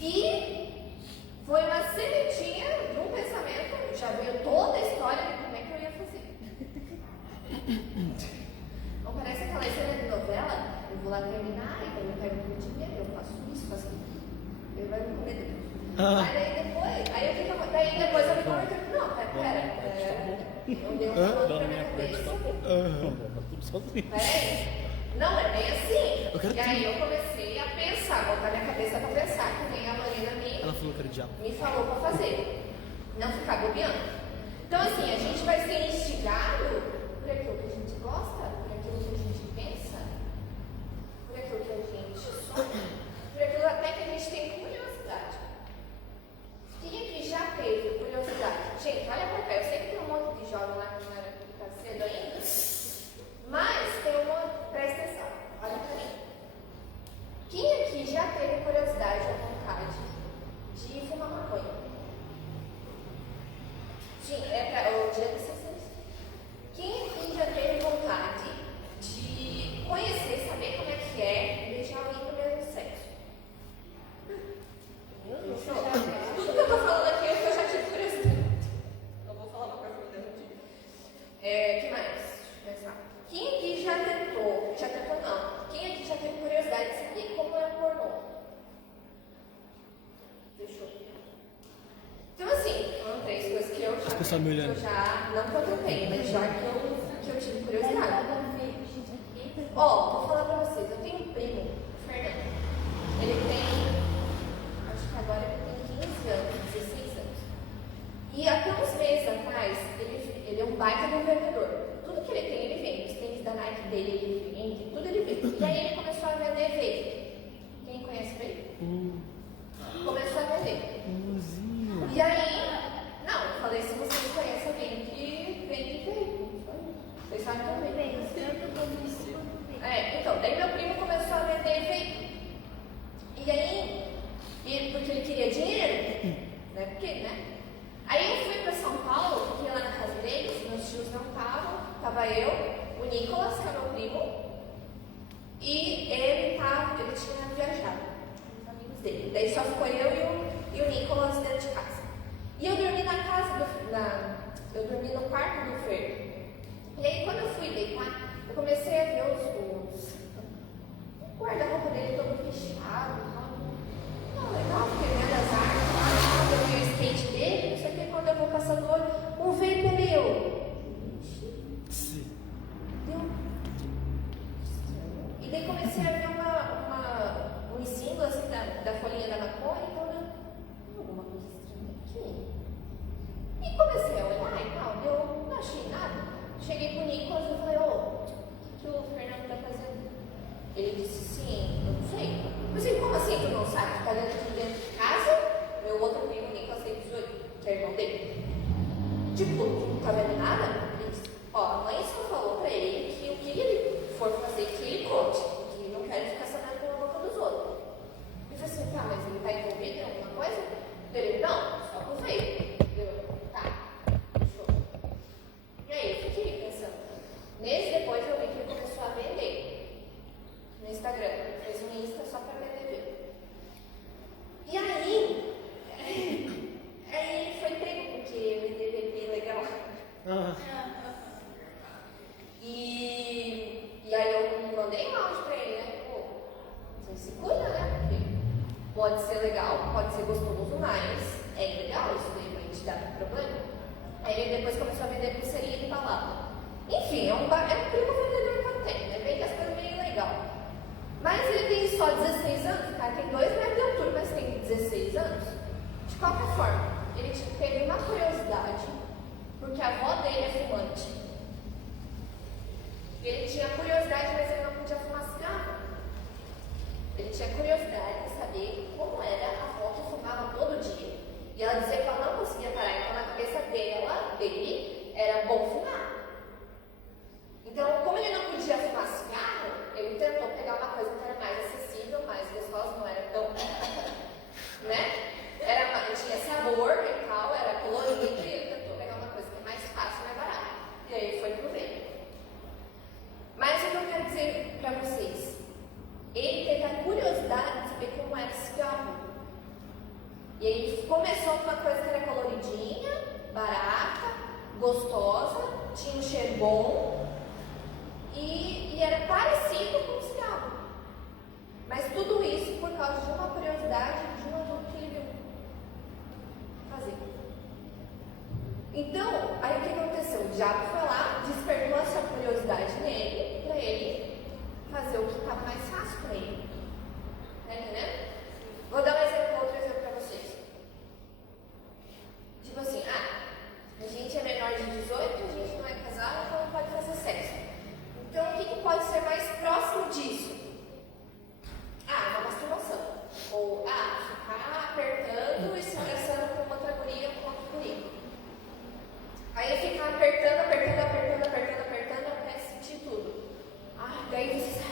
E foi uma sementinha de um pensamento. Já veio toda a história de como é que eu ia fazer. Não parece aquela cena de novela? Eu vou lá terminar, e daí eu pego o dinheiro, eu faço isso, faço aquilo. Ele vai me comer depois. Mas daí depois eu me converti. Não, pera. Eu dei um falando pra minha cabeça. Tudo sozinho. Peraí. Não, é bem assim. Eu quero E aí eu comecei a pensar, botar minha cabeça pra pensar, que nem a Lorena Ela falou que era o diabo. me falou pra fazer. Não ficar bobeando. Então assim, a gente vai ser instigado por aquilo que a gente gosta, por aquilo que a gente pensa, por aquilo que a gente sonha, por aquilo até que a gente tem curiosidade. Quem aqui já teve curiosidade? Gente, olha pra cá, eu sei que tem um monte de jovem lá que não era tá cedo ainda, mas tem uma, presta atenção, olha pra mim. Quem aqui já teve curiosidade ou vontade de fumar maconha? Sim, é pra, o dia de vocês Que mais? Deixa eu pensar. Quem aqui já tentou não, quem aqui já teve curiosidade de saber como é o pornô? Deixa eu ver. Então assim, foram 3 coisas que eu já não que eu tentei, mas já que eu tive curiosidade. Ó, vou falar pra vocês, eu tenho um primo, o Fernando. Ele tem, acho que agora ele tem 15 anos, 16 anos. E até uns meses atrás, ele é um baita de um vendedor. Tudo que ele tem, ele vende. Os tênis da Nike dele, ele vende, tudo ele vende. E aí ele começou a vender vape. Quem conhece vape? Começou a vender. E aí, não, eu falei se vocês conhecem alguém que vende vape. Vocês sabem também. Então, daí meu primo começou a vender vape. E aí, porque ele queria dinheiro, né? Porque, né? Aí eu fui para São Paulo, porque lá na casa deles, meus tios não estavam, estava eu, o Nicolas, que é meu primo, e ele tinha viajado, os amigos dele. Daí só ficou eu e o Nicolas dentro de casa. E eu dormi na casa eu dormi no quarto do Fer. E aí quando eu fui deitar, eu comecei a ver o guarda-roupa dele todo fechado. Não, legal, porque vendo as armas, eu vi o skate dele, não sei o que, quando eu vou passando o olho, um vape ali, deu. E daí comecei a ver um símbolo assim da folhinha da maconha, então eu, alguma coisa estranha aqui. E comecei a olhar e tal, eu não achei nada. Cheguei pro Nicolas e falei, o que o Fernando tá fazendo? Ele disse, sim, eu não sei. Eu disse, como assim, tu não sabe? Tu tá dentro de casa? Meu outro primo, Nicolas, tem 18, que é irmão dele. Tipo, não tá vendo nada? Ele disse, a mãe só falou pra ele que o que ele for fazer, que ele conte. Que não quer ficar sabendo pela boca dos outros. Eu falei assim, tá, mas ele tá envolvido em alguma coisa? Ele, não, só com o vape. Tá, show. E aí, eu fiquei pensando. Meses depois eu vi que ele começou a vender no Instagram. Fez um Insta só pra vender vape. E aí ele foi pego porque vender vape é legal. E aí eu mandei um áudio pra ele, né? Pô, você se cuida, né? Porque pode ser legal, pode ser gostoso, mas é ilegal, isso daí vai te dar problema. Aí ele depois começou a vender pulseirinha de palavra. Enfim, é um primo vendedor que eu tenho, né? Vende as coisas meio legal. Mas ele tem só 16 anos, cara, tem 2 metros de altura, mas tem 16 anos. De qualquer forma, ele teve uma curiosidade, porque a avó dele é fumante. Ele tinha curiosidade, mas ele não podia fumar cigarro. Ele tinha curiosidade de saber como era a avó que fumava todo dia. E ela dizia que ela não conseguia parar, então na cabeça dele, era bom fumar. Então, como ele não podia fumar cigarro, ele tentou pegar uma coisa que era mais acessível, mais gostosa, não era tão... né? Tinha sabor e tal, era colorido, e ele tentou pegar uma coisa que é mais fácil e mais barata. E aí ele foi pro vape. Mas o que eu quero dizer pra vocês, ele teve a curiosidade de saber como era cigarro. E ele começou com uma coisa que era coloridinha, barata, gostosa, tinha um cheiro bom e era parecido com o cigarro. Mas tudo isso por causa de uma curiosidade de um adulto que ele viu fazer. Então, aí o que aconteceu? O diabo foi lá, despertou essa curiosidade nele, para ele fazer o que estava mais fácil para ele. Tá entendendo? Vou dar outro exemplo para vocês. Tipo assim, a gente é menor de 18, a gente não é casado, então não pode fazer sexo. Então, o que pode ser mais próximo disso? Uma masturbação. Ou, ficar apertando e se abraçando com outra guria, com outro guria. Aí ficar apertando até sentir tudo. Daí você...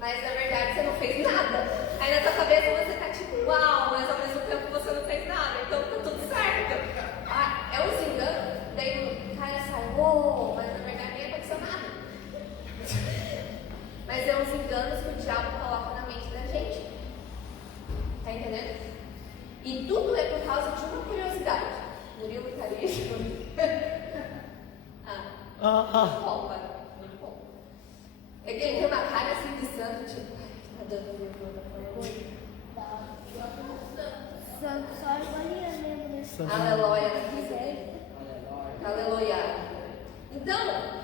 Mas, na verdade, você não fez nada. Muito bom, mano. Muito bom. É que ele tem uma cara assim de santo, tipo, ai, tá dando vergonha. Santo, só Maria mesmo, né? Aleluia. Aleluia. Então,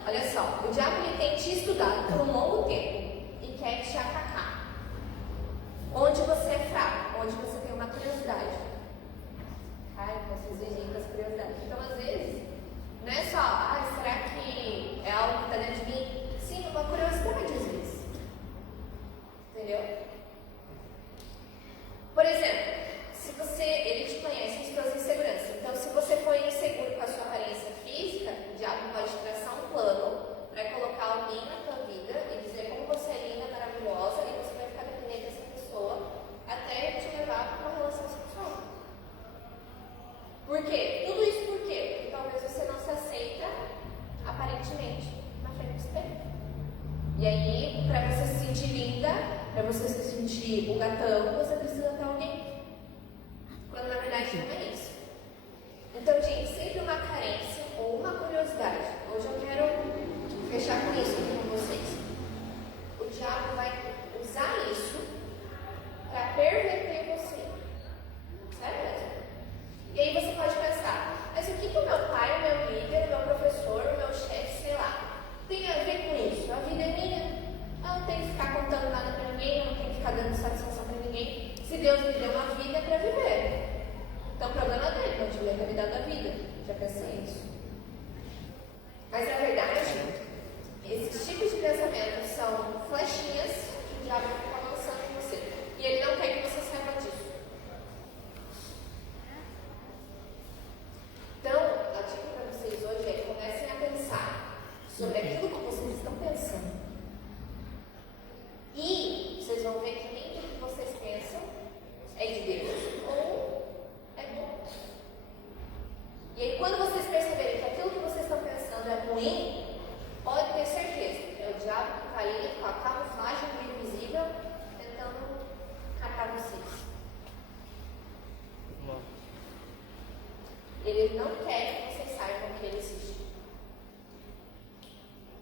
olha só, o diabo ele tem te estudado por um longo tempo e quer te atacar. Onde você é fraco, onde você tem uma curiosidade. Ai, posso exigir com as curiosidades. Então, às vezes, não é só, será que é algo que está dentro de mim? Sim, uma curiosidade às vezes. Entendeu? Por exemplo, ele te conhece as suas inseguranças. Então, se você for inseguro com a sua aparência física, o diabo pode traçar um plano para colocar alguém na tua vida e dizer como você é linda, maravilhosa, e você vai ficar dependente dessa pessoa até te levar para uma relação sexual. Por quê? Tudo isso por quê? Porque talvez você não se aceita aparentemente na frente do espelho. E aí, para você se sentir linda, para você se sentir o gatão, você precisa ter alguém. Quando na verdade não é isso. Então, gente, sempre uma carência ou uma curiosidade. Hoje eu quero fechar com isso aqui com vocês. O diabo vai usar isso para perverter você. Sério? E aí você pode pensar, mas o que o meu pai, o meu líder, o meu professor, o meu chefe, sei lá, tem a ver com isso? A vida é minha. Eu não tenho que ficar contando nada para ninguém, eu não tenho que ficar dando satisfação para ninguém. Se Deus me deu uma vida é para viver. Então o problema dele, não devia ter me dado a vida. Já pensei nisso. Mas na verdade, esses tipos de pensamentos são flechinhas que o diabo fica lançando em você. E ele não quer que você saiba disso. Então, a dica para vocês hoje é: comecem a pensar sobre aquilo que vocês estão pensando. E vocês vão ver que nem tudo que vocês pensam é de Deus ou é bom. E aí, quando vocês perceberem que aquilo que vocês estão pensando é ruim, pode ter certeza, é o diabo que está aí com a camuflagem do invisível tentando catar vocês. Ele não quer que vocês saibam que ele existe.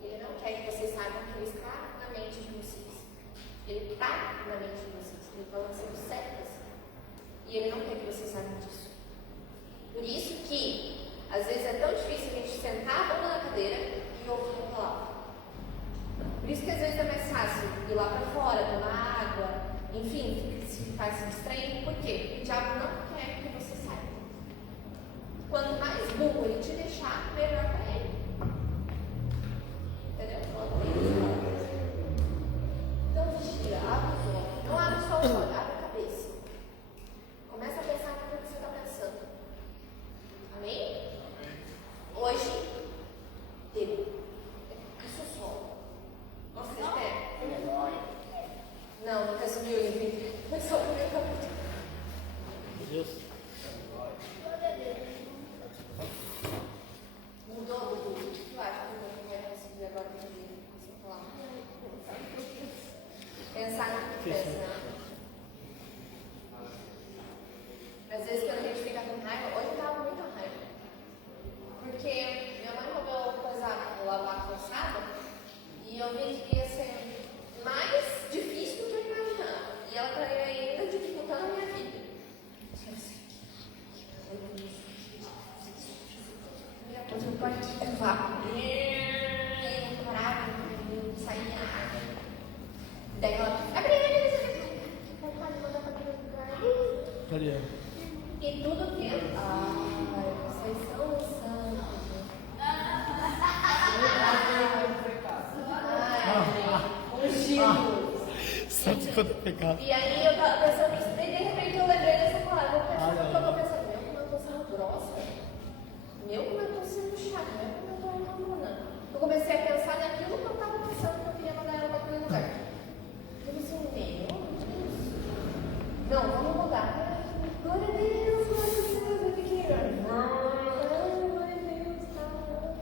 Ele não quer que vocês saibam que ele está na mente de vocês. Ele está na mente de vocês. Ele está lançando setas. E ele não quer que vocês saibam disso. Por isso que, às vezes, é tão difícil a gente sentar a bunda na cadeira e ouvir uma palavra. Por isso que, às vezes, é mais fácil ir lá para fora, tomar água, enfim, ficar se distraindo. Por quê? Porque o diabo não quer que você saiba. Quanto mais burro ele te deixar, melhor para ele. Entendeu? Então, vigia, abre os olhos. Não abre só os olhos, abre a cabeça. Começa a pensar no que você está pensando. Amém? Hoje, deu. Isso só. Nossa, espera. Não, não quer subir o livro. Foi só o primeiro capítulo. Deus. Mudou do que eu acho que não vai conseguir agora entender essa palavra. Pensar no que pensa. Às vezes quando a gente fica com raiva, hoje eu estava com muita raiva. Porque minha mãe mandou lavar a calçada e eu vi que ia ser mais difícil do que eu imaginava. E ela está ainda dificultando a minha vida. Depois eu pode levar. E eu parava, saía água. Daí ela. Cadê? E tudo tempo. Ai, vocês são santos. Ai, ungidos. Santo quanto pecado. E aí eu tava pensando nisso, e de repente eu lembrei dessa palavra. Eu tava pensando, meu, como eu tô sendo grossa. Meu, como eu tô sendo chata. Meu, como eu tô reclamando. Eu comecei a pensar naquilo que eu tava pensando que eu queria mandar ela para aquele lugar. Eu pensei, meu Deus. Não, vamos mudar. Glória a Deus, eu fiquei. Glória a Deus, tá.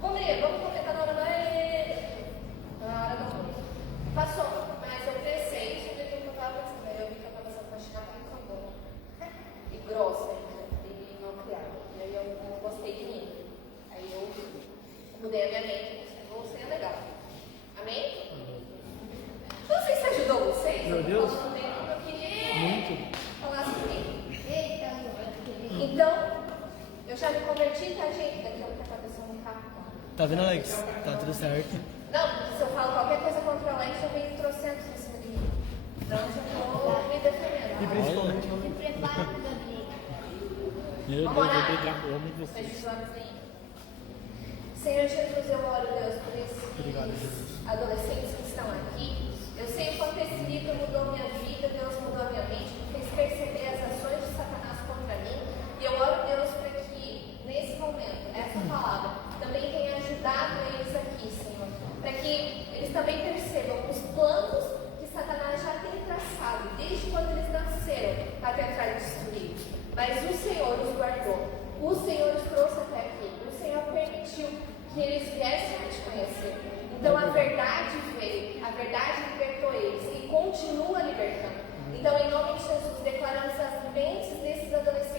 Comer, vamos comer, tá na hora na hora da comida. Passou, mas eu pensei sobre aquilo que eu estava pensando. Aí eu vi que eu estava sendo apaixonada muito boa. E grossa ainda, e não criada. E aí eu não gostei de mim. Aí eu mudei a minha mente. você é legal. Amém? Não sei se ajudou vocês. Meu Deus. Eu queria Muito. falar comigo. Então, eu já me converti, tá, gente? Daquilo que aconteceu no carro. Tá vendo, Alex? Tá tudo certo. Não, se eu falo qualquer coisa contra o Alex, eu venho trocentos em cima de mim. Então, eu já tô me defendendo. E principalmente Se prepara para a briga. Meu Deus, Vamos eu orar? vou brigar com o homem de Feche vocês. os olhos aí. Senhor Jesus, eu oro, Deus, por esses Obrigado, Jesus. adolescentes que estão aqui. Eu sei o quanto esse livro mudou minha vida, Deus mudou a minha mente, me fez perceber as ações de Satanás contra mim. E eu oro, Deus, para que, nesse momento, essa palavra também tenha ajudado eles aqui, Senhor. Para que eles também percebam os planos que Satanás já tem traçado, desde quando eles nasceram, para tentar destruir. Mas o Senhor os guardou. O Senhor os trouxe até aqui. O Senhor permitiu que eles viessem a te conhecer. Então a verdade veio, a verdade libertou eles e continua libertando. Então, em nome de Jesus, declaramos as mentes desses adolescentes